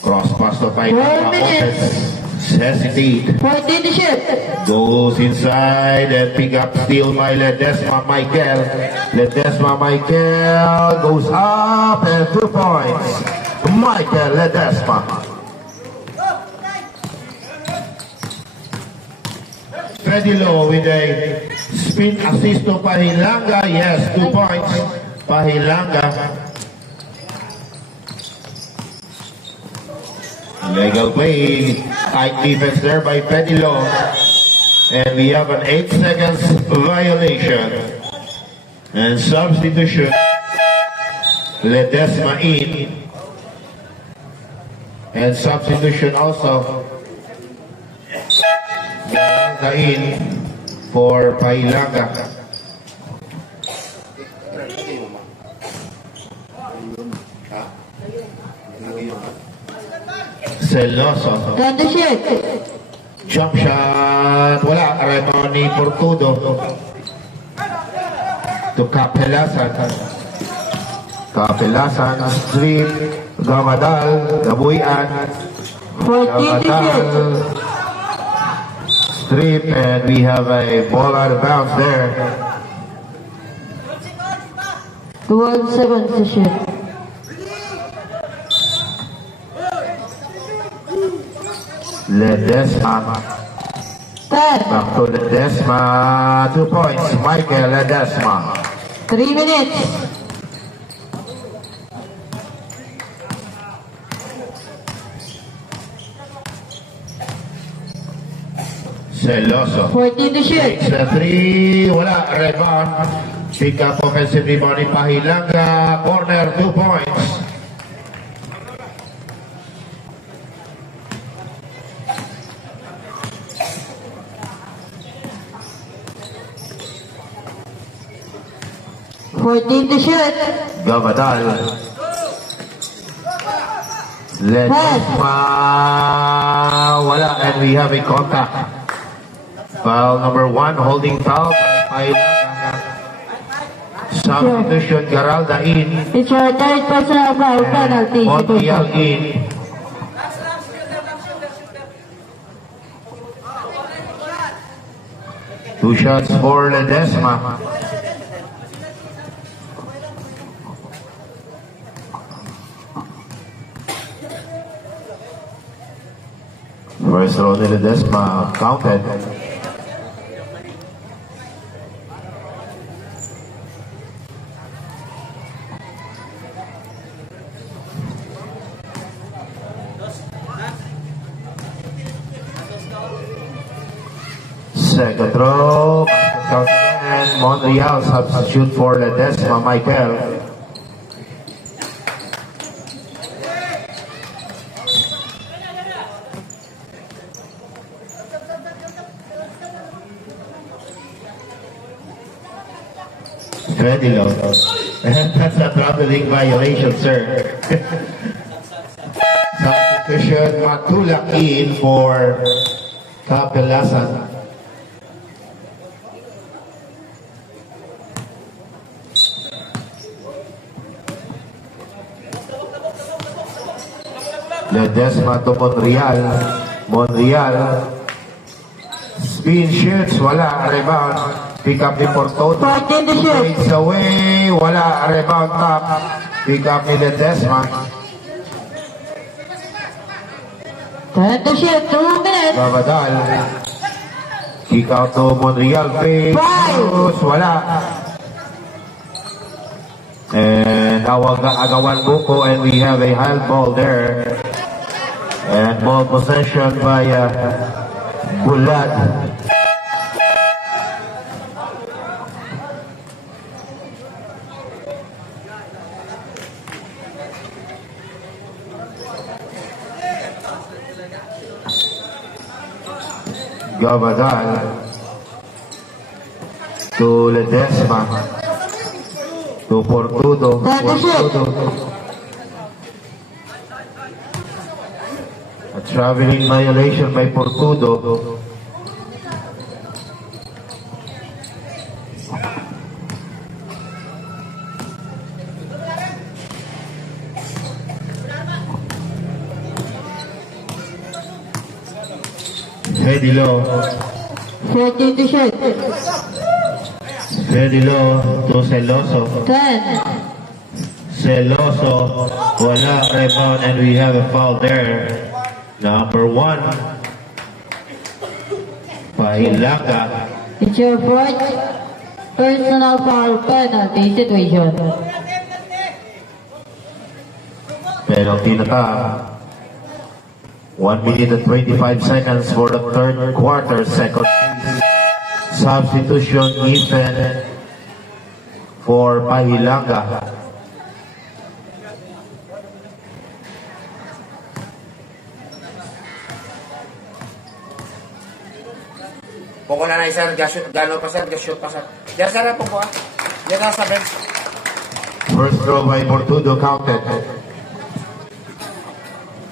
Cross pass to 4 minutes. Hesitate. 14 to shoot. Goes inside and pick up steal by Ledesma Michael. Ledesma Michael goes up and 2 points. Michael Ledesma. Fedilo with a spin assist to Pahilanga. Yes, 2 points. Pahilanga. Legal play. Tight defense there by Fedilo. And we have an 8 seconds violation. And substitution. Ledesma in. And substitution also. Ledesma in for Pahilanga. Celoso. 10 to shoot. Jump shot. Wala. Remoni Portudo. To Capelasan. Capelasan. Street. Gamadal. Gabuyan. 14 to shoot. Gamadal. Street. And we have a ball out of bounds there. 12 seconds to shoot. Ledesma. 10. Back to Ledesma. 2 points. Michael Ledesma. 3 minutes. Celoso. 14 to shoot. Sa 3, wala. Rebound. Pick up offensive rebound ni Pahilanga. Corner, 2 points. To shoot. Gamadal. Ledesma. Wala. And we have a contact. Foul number 1. Holding foul. Pahilanga. Substitution. Garalda in. It's your third personal foul penalty. Montiel in. Two shots for Ledesma. First row ni Ledesma counted. Second row, and Montreal substitute for Ledesma Michael. Fedilo. That's a traveling violation, sir. Substitution Matulak in for Capelasan. Ledesma to Monreal. Monreal. Spin shoots. Wala. Rebound. Pick up ni Portodo. 14 to shoot. Takes away. Wala. Rebound top. Pick up ni Ledesma. 10 to shoot. 2 minutes. Babadal. Kick out to Monreal. Fake. Five. Wala. And agawan buko, and we have a high ball there. And ball possession by Bulat. Gabadal to Ledesma. To Portudo. A traveling violation by Portudo. Fedilo. 14 to shoot. Fedilo to Celoso. 10. Celoso. Wala. Rebound and we have a foul there. Number 1. Pahilaga. It's your fourth personal foul penalty situation. Penalty na ta. 1 minute and 25 seconds for the third quarter. Second substitution given for Pahilaga. Poko na sir, gashoot, galo pa sir, gashoot pa sir. Diyan sir, poko ah. Diyan na sa bench. First throw by Portudo counted.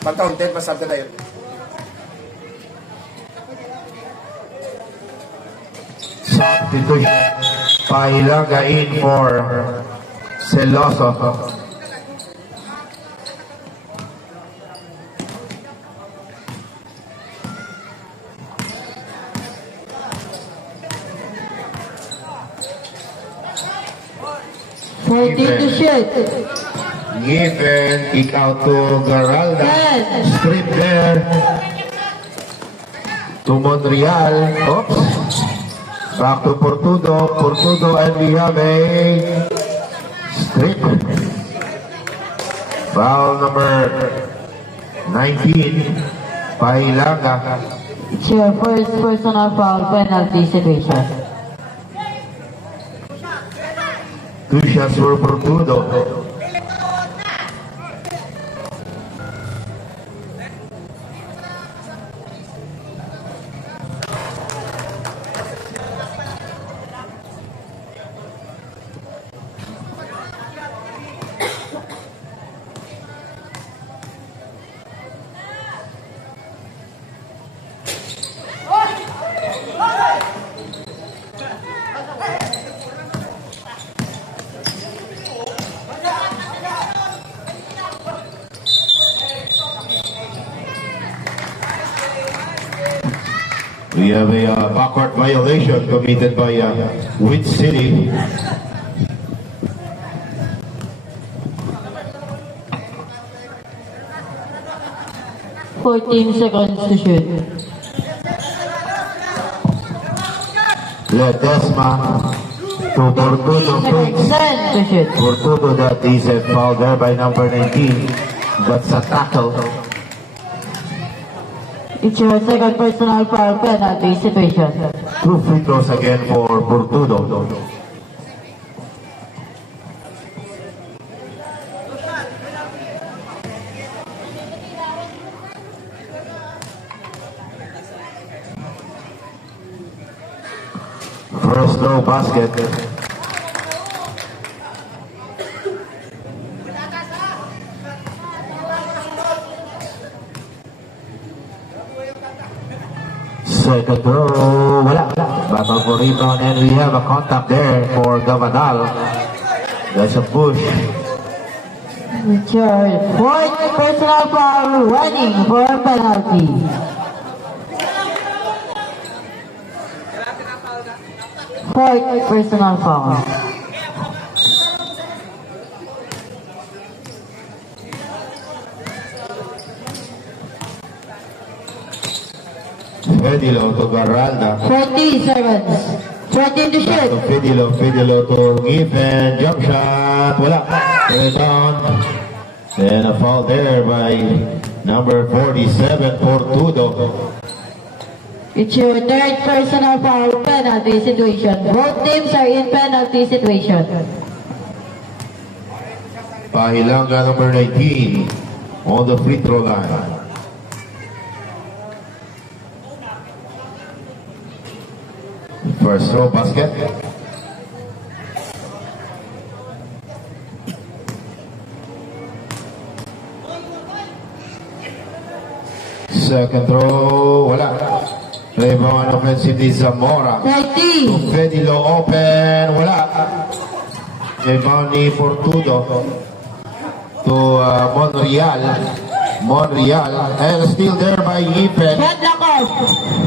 Pag-counted, masabda na yun. Substitution. Pahilaga in for Celoso. To shoot. Given, kick out to Garalda. Yes. Strip there. To Monreal. Oops. Back to Portudo. Portudo, and we have a strip. Foul number 19. Pahilaga. It's your first personal foul penalty situation. 2 shots for Portudo. We have a backward violation committed by Wind City. $14 seconds to shoot. Ledesma to Portudo. 10 seconds to shoot. Portudo, that is a foul there by number 19. That's a tackle. It's your second personal foul penalty situation. 2 free throws again for Portudo. First throw basket. Second throw, wala. Battle for rebound, and we have a contact there for Gavadal. That's a push. It's your fourth personal foul running for a penalty. Fourth personal foul. Fedilo to Garalda. 40 seconds. 14 to Back to shoot. Fedilo to Giffen. Jump shot, wala. Rebound. And a foul there by number 47, Portudo. It's your third personal foul penalty situation. Both teams are in penalty situation. Pahilanga number 19 on the free throw line. First throw basket. Second throw, wala. Rebound offensively Zamora. 30. Fedilo open, wala. Rebound ni Portudo to Monreal. Monreal, and still there by Ipen, Shot block off.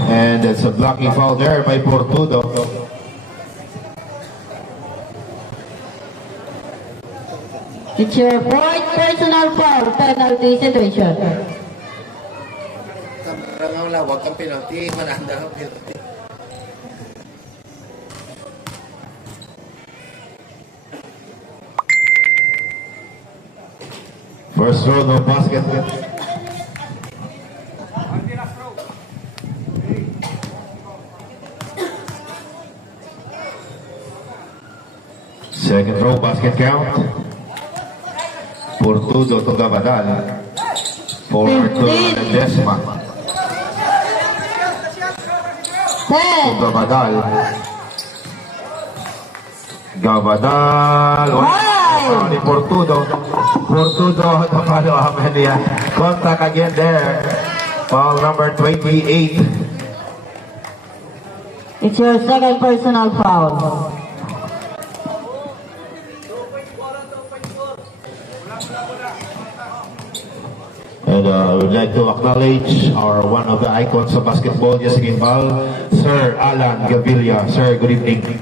and it's a blocking foul there by Portudo. It's your fourth personal foul penalty situation. Rangaw lang, huwag kang penalty. Mananda ang penalty. First throw, no basket. Second throw, basket count. Portudo to Gabadal. Forward to Ledesma. 10. Gabadal. Gabadal. Wow! Ni Portudo. Portudo to follow Amelia. Contact again there. Foul number 28. It's your second personal foul. And I would like to acknowledge one of the icons of basketball, just Gimbal, Sir Alan Gaviria. Sir, good evening.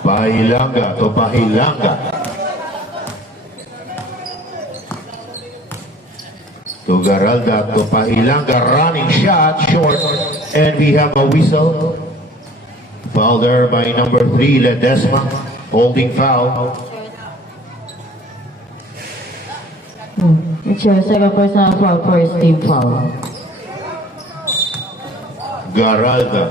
Pahilanga to Pahilanga. To Garalda to Pahilanga, running shot, short, and we have a whistle. Foul there by number 3, Ledesma, holding foul. It's your second personal foul, first team foul. Garalda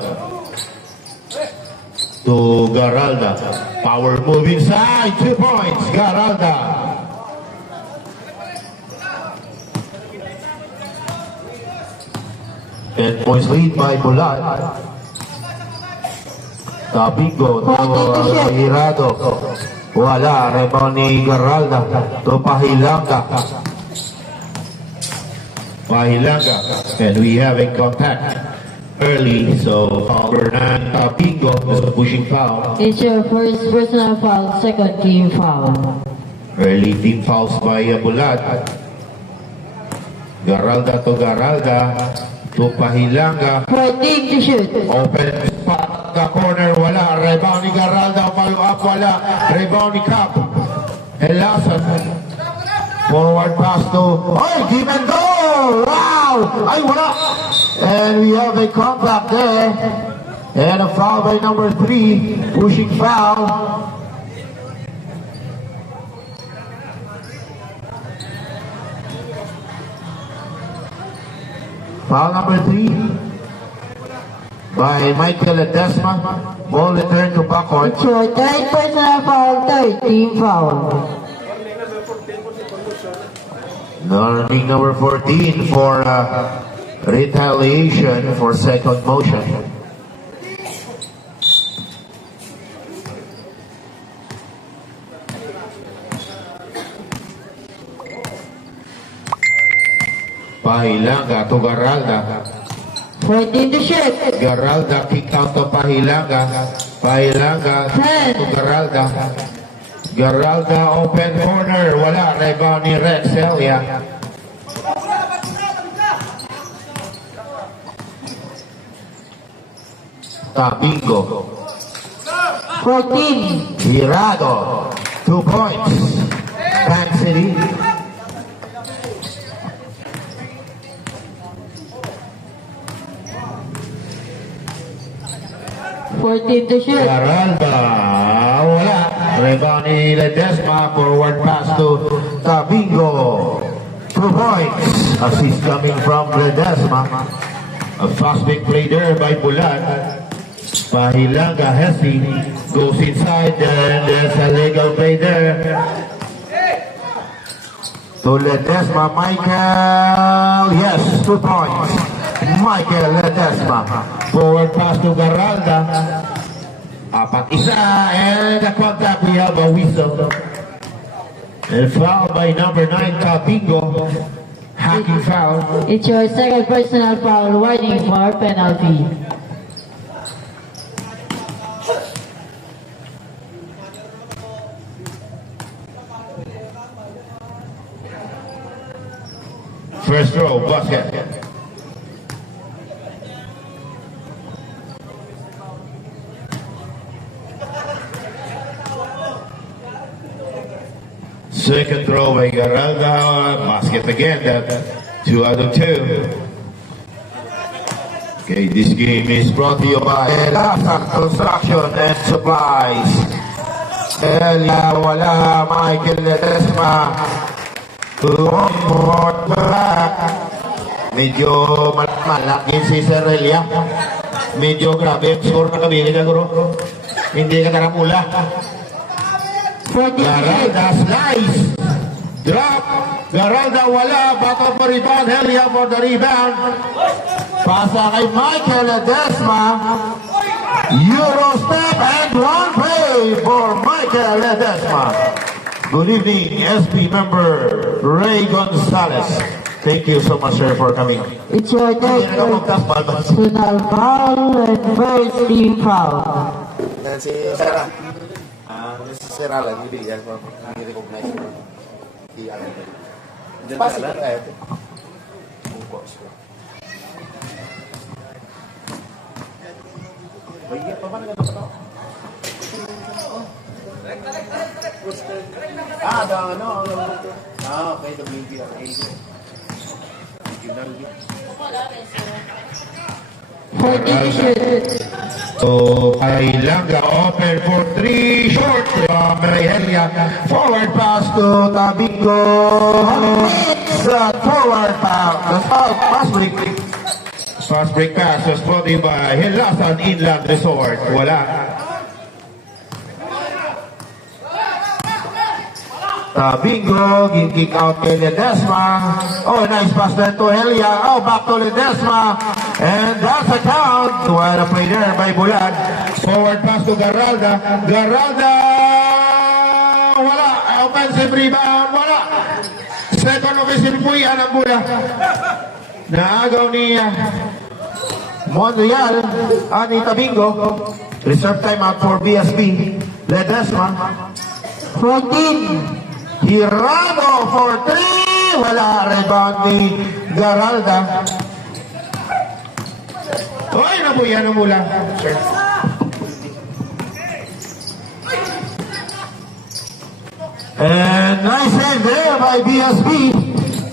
to Garalda, power move inside, 2 points, Garalda. 10 points lead by Bulat. Tabingo to Hirado. Wala, rebound ni Garalda to Pahilanga. Pahilanga, and we have a contact early, so foul number 9, Tabingo is a pushing foul. It's your first personal foul, second team foul. Early team fouls by Bulat. Garalda to Garalda. To Pahilanga. 14 to shoot. Open spot, the corner, wala. Rebound ni Garalda, follow up, wala. Rebound ni Cap. Elasan. Forward pass to, give and go! Wow! Ay, wala! And we have a contact there. And a foul by number 3, pushing foul. Foul number 3 by Michael Ledesma. Ball returned to backcourt. It's your third personal foul, third team foul. Warning number 14 for retaliation for second motion. Pahilanga to Garalda. 14 to shoot. Garalda kick out to Pahilanga. Pahilanga to Garalda. Garalda open corner. Wala. Rebound ni Rex Elia. Tabingo. 14. Hirado. 2 points. Kansas City. To shoot. Garalda, wala. Rebound ni Ledesma, forward pass to Tabingo. 2 points. Assist coming from Ledesma. A fast break play there by Bulat. Pahilanga, Hesi goes inside and there's a legal play there. To Ledesma, Michael. Yes, 2 points. Michael Ledesma. Forward pass to Garalda. Apat isa, and the contact, we have a whistle. And foul by number 9, Tabingo. Hacking foul. It's your second personal foul, warning for penalty. First row, basket. Second throw by Garalda, basket again, that 2 out of 2. Okay, this game is brought to you by Elasan Construction and Supplies. Elia wala, Michael Ledesma. Long more back. Medyo malaki si Sir Elia. Medyo grabe ang score na kami, guro. Hindi ka taramula. Garalda slice. Drop. Garalda wala. Baka pa rebound. Helia for the rebound. Pasa kay Michael Ledesma. Euro step and one play for Michael Ledesma. Good evening, SP member Ray Gonzalez. Thank you so much, sir, for coming. It's your third personal foul and first team foul. Yan si Sarah. Si Sarah lang, ibigyan ko. I-recognize ko. Pasok ka tayo. Okay, WBRA. 14 shoot. So, Pailanga open for 3, short from Helia. Forward pass to Tabingo. Forward pass. Pass break. Fast break pass was brought in by Hilasan Inland Resort. Wala. Tabingo, give kick out kay Ledesma. Oh, nice pass then to Helia. Oh, back to Ledesma. And that's a count. What a play there by Bulan. Forward pass to Garalda. Garalda! Wala. Offensive rebound. Wala. Second offensive po yan ang Bulan. Naagaw ni Monreal ni Tabingo. Reserve timeout for BSB. Ledesma. 14. Hirado for 3. Wala. Rebound ni Garalda. Oy, nabuyan ang mula. And nice save there by BSB.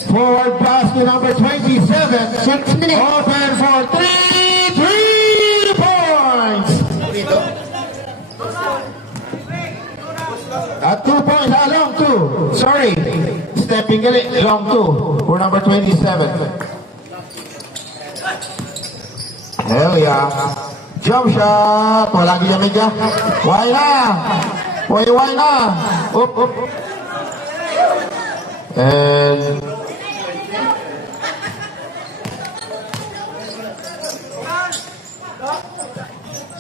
Forward pass to number 27. 6 minutes. Open for 3 points. At 2 points, long 2. Sorry. Stepping galit, long 2 for number 27. Hell yeah. Jump shot. Wala ginamit niya. Why na? Why na? Up. And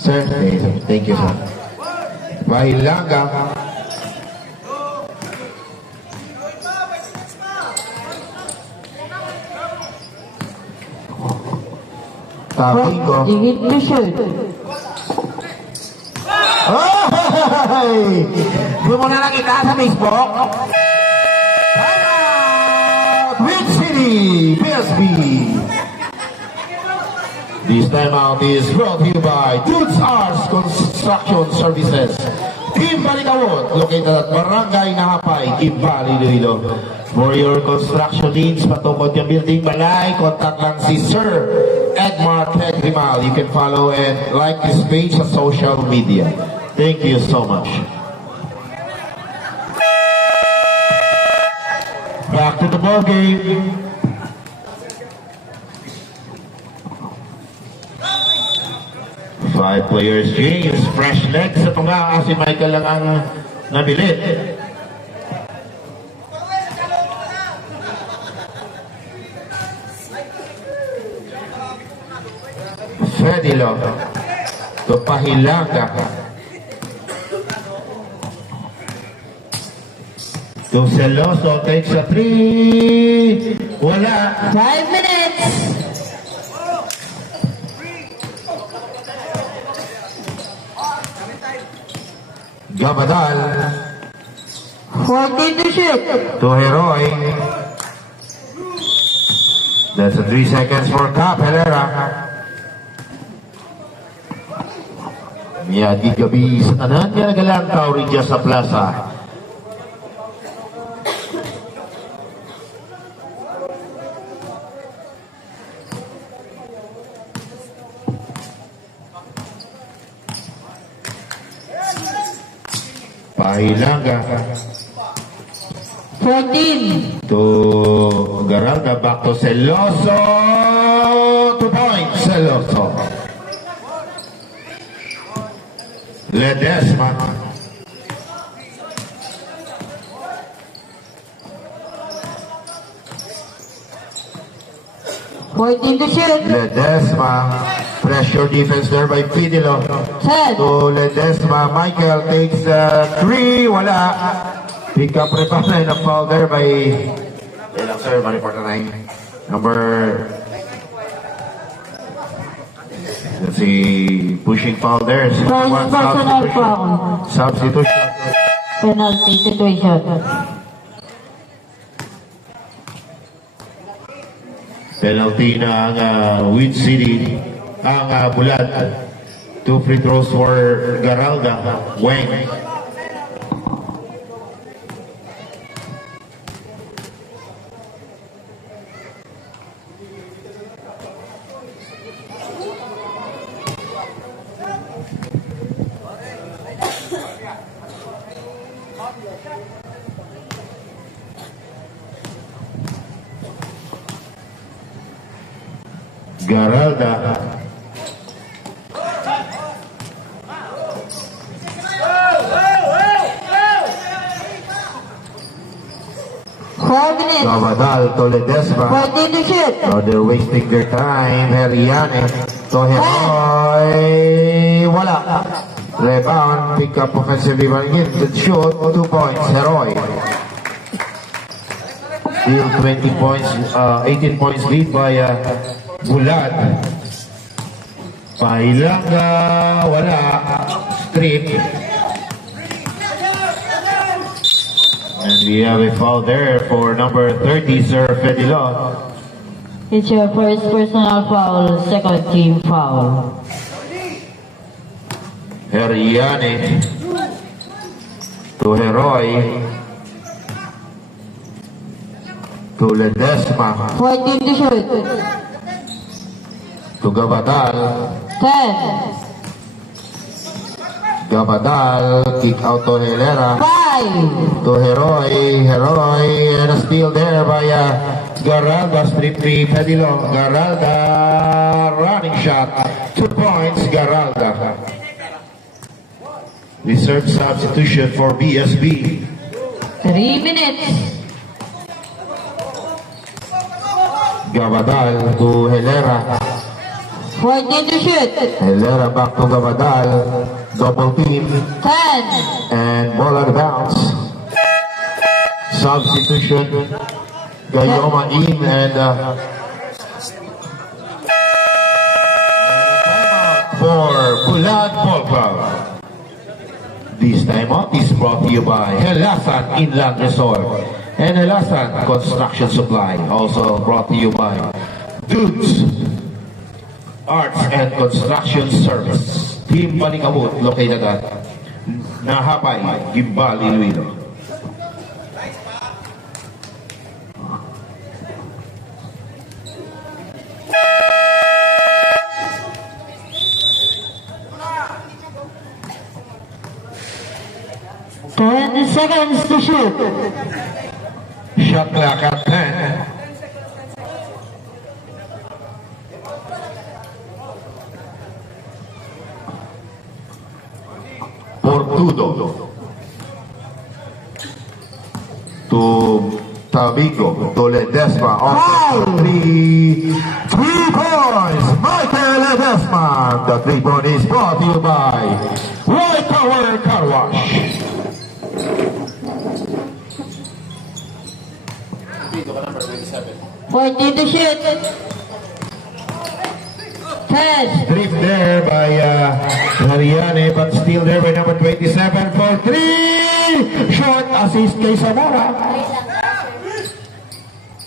sir, thank you, sir. Pailanga. Tabingo. Digit to shoot. Oh! Doon mo na nakita sa Facebook. Timeout! Win City, PSB. This timeout is brought to you by Dudes Arts Construction Services. Team Balikawot, located at Barangay Nahapay, Kimbali, Iloilo. For your construction needs, patungkol yung building balay, contact lang si Sir Edmar Tegrimal. You can follow and like his page sa social media. Thank you so much. Back to the ball game. Five players, James. Fresh legs sa tunga. Si Michael lang ang nabili. Fredilo. To Pailanga. To Celoso. Takes a 3. Wala. 5 minutes. Gabadal. 14 to shoot. To Heroy. That's a 3 seconds for Cap Herrera. Miyagi gabi sa tanan nga nagalang tawrin dyan sa plaza. Pahilanga 14. to Garalda, back to Celoso. 2 points, Celoso. Ledesma. To shoot. Ledesma. Pressure defense there by Pidilo. 10. To Ledesma. Michael takes the 3. Wala. Pick up reply na foul there by ilang sir, report na 9. Number let's see, pushing foul there. First personal foul. Substitution. Penalty situation. Penalty na ang Win City, ang Bulad. 2 free throws for Garalda. Weng. Garalda. Gabadal to Ledesma. 14 to shoot. So they're wasting their time. Heriane to Heroy. Wala. Rebound. Pick up offensive rebound again. The shoot. 2 points. Heroy. Still 20 points. 18 points lead by Bulad. Pailanga. Wala. Strip. And we have a foul there for number 30, Sir Fedilon. It's your first personal foul, second team foul. Heriane to Heroy to Ledesma 14 to shoot. to Gabadal. 10. Gabadal, kick out to Helera 5. to Heroy. Heroy, and a steal there by Garalda. Strip 3, Fedilon. Garalda, running shot. 2 points, Garalda. Reserve substitution for BSB. 3 minutes. Gabadal to Helera. 14 to shoot. Helera back to Gabadal. Double team. 10. And ball out of bounds. Substitution. Gayoma in and for Bulad Ball Club. This timeout is brought to you by Helasan Inland Resort and Helasan Construction Supply. Also brought to you by Dudes Arts and Construction Service. Team Balikabut located at Nahapay, Gimbal, Iloilo. Seconds to shoot. Shot clock at 10. Portudo to Tabico to Ledesma on 3 points. Michael Ledesma. The 3 point is brought to you by White Tower Car Wash. 14 to shoot. 10. Strip there by Hariane, but still there by number 27 for 3. Short assist kay Zamora.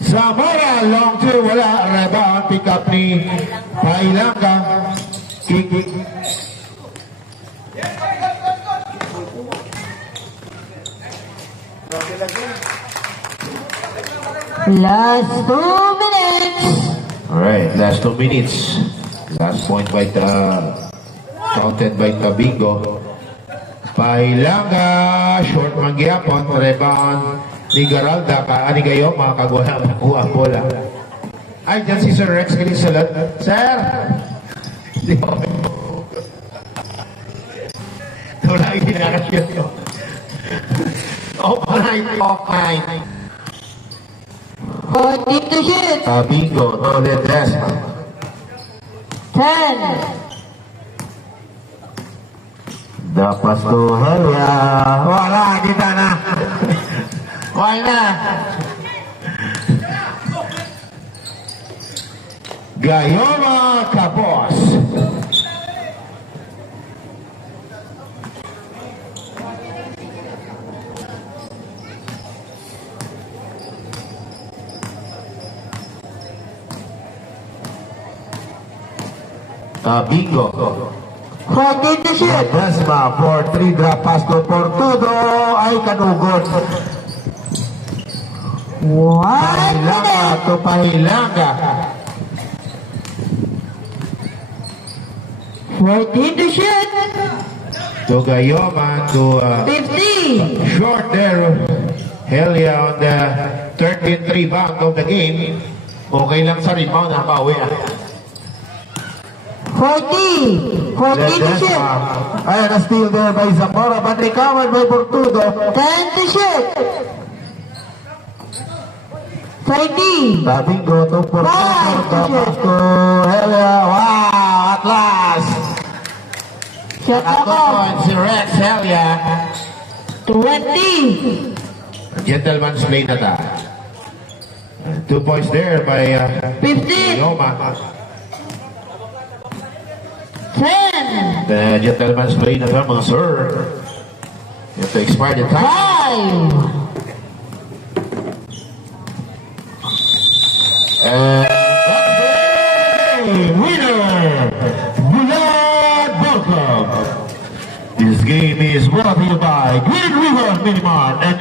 Zamora, long two, wala. Rebound, pick up ni Pailanga. Kiki. Last 2 minutes. Alright, last 2 minutes. Last point by counted by Tabingo. Pailanga, short mangyapon, rebound ni Garalda, kaani kayo, mga kagwala, makuha ang bola. Ay, dyan si Sir Rex Kalisalat. Sir! Wala yung ginakasyon nyo. Off-night. 14 to shoot. Tabingo, no let rest. 10. The Pastorelia. Wala, kita na. Why na? Gayoma Kapos. Tabingo. 14 to shoot. Desma for 3 drop pass to Portudo ay kanugot. 1 Pailanga minute. to Pailanga. 14 to shoot. To Gayoma to 50. short there. Helia on the 13th rebound of the game. Okay lang sa rebound, napawi. 40. 14 to shoot. Ayan, a steal there by Zamora, but recovered by Portudo. 10 to shoot. 30. Tabingo to Portudo. Five to shoot. To Helia. Wow, at last. Shot At ako. point si Rex Helia. 20. Gentleman's play na ta. 2 points there by 15. Yoma. 10. The gentleman's play na ta, mga sir. You have to expire the time. 5. Winner, Bulat Borcom. This game is brought to you by Green River Minimart and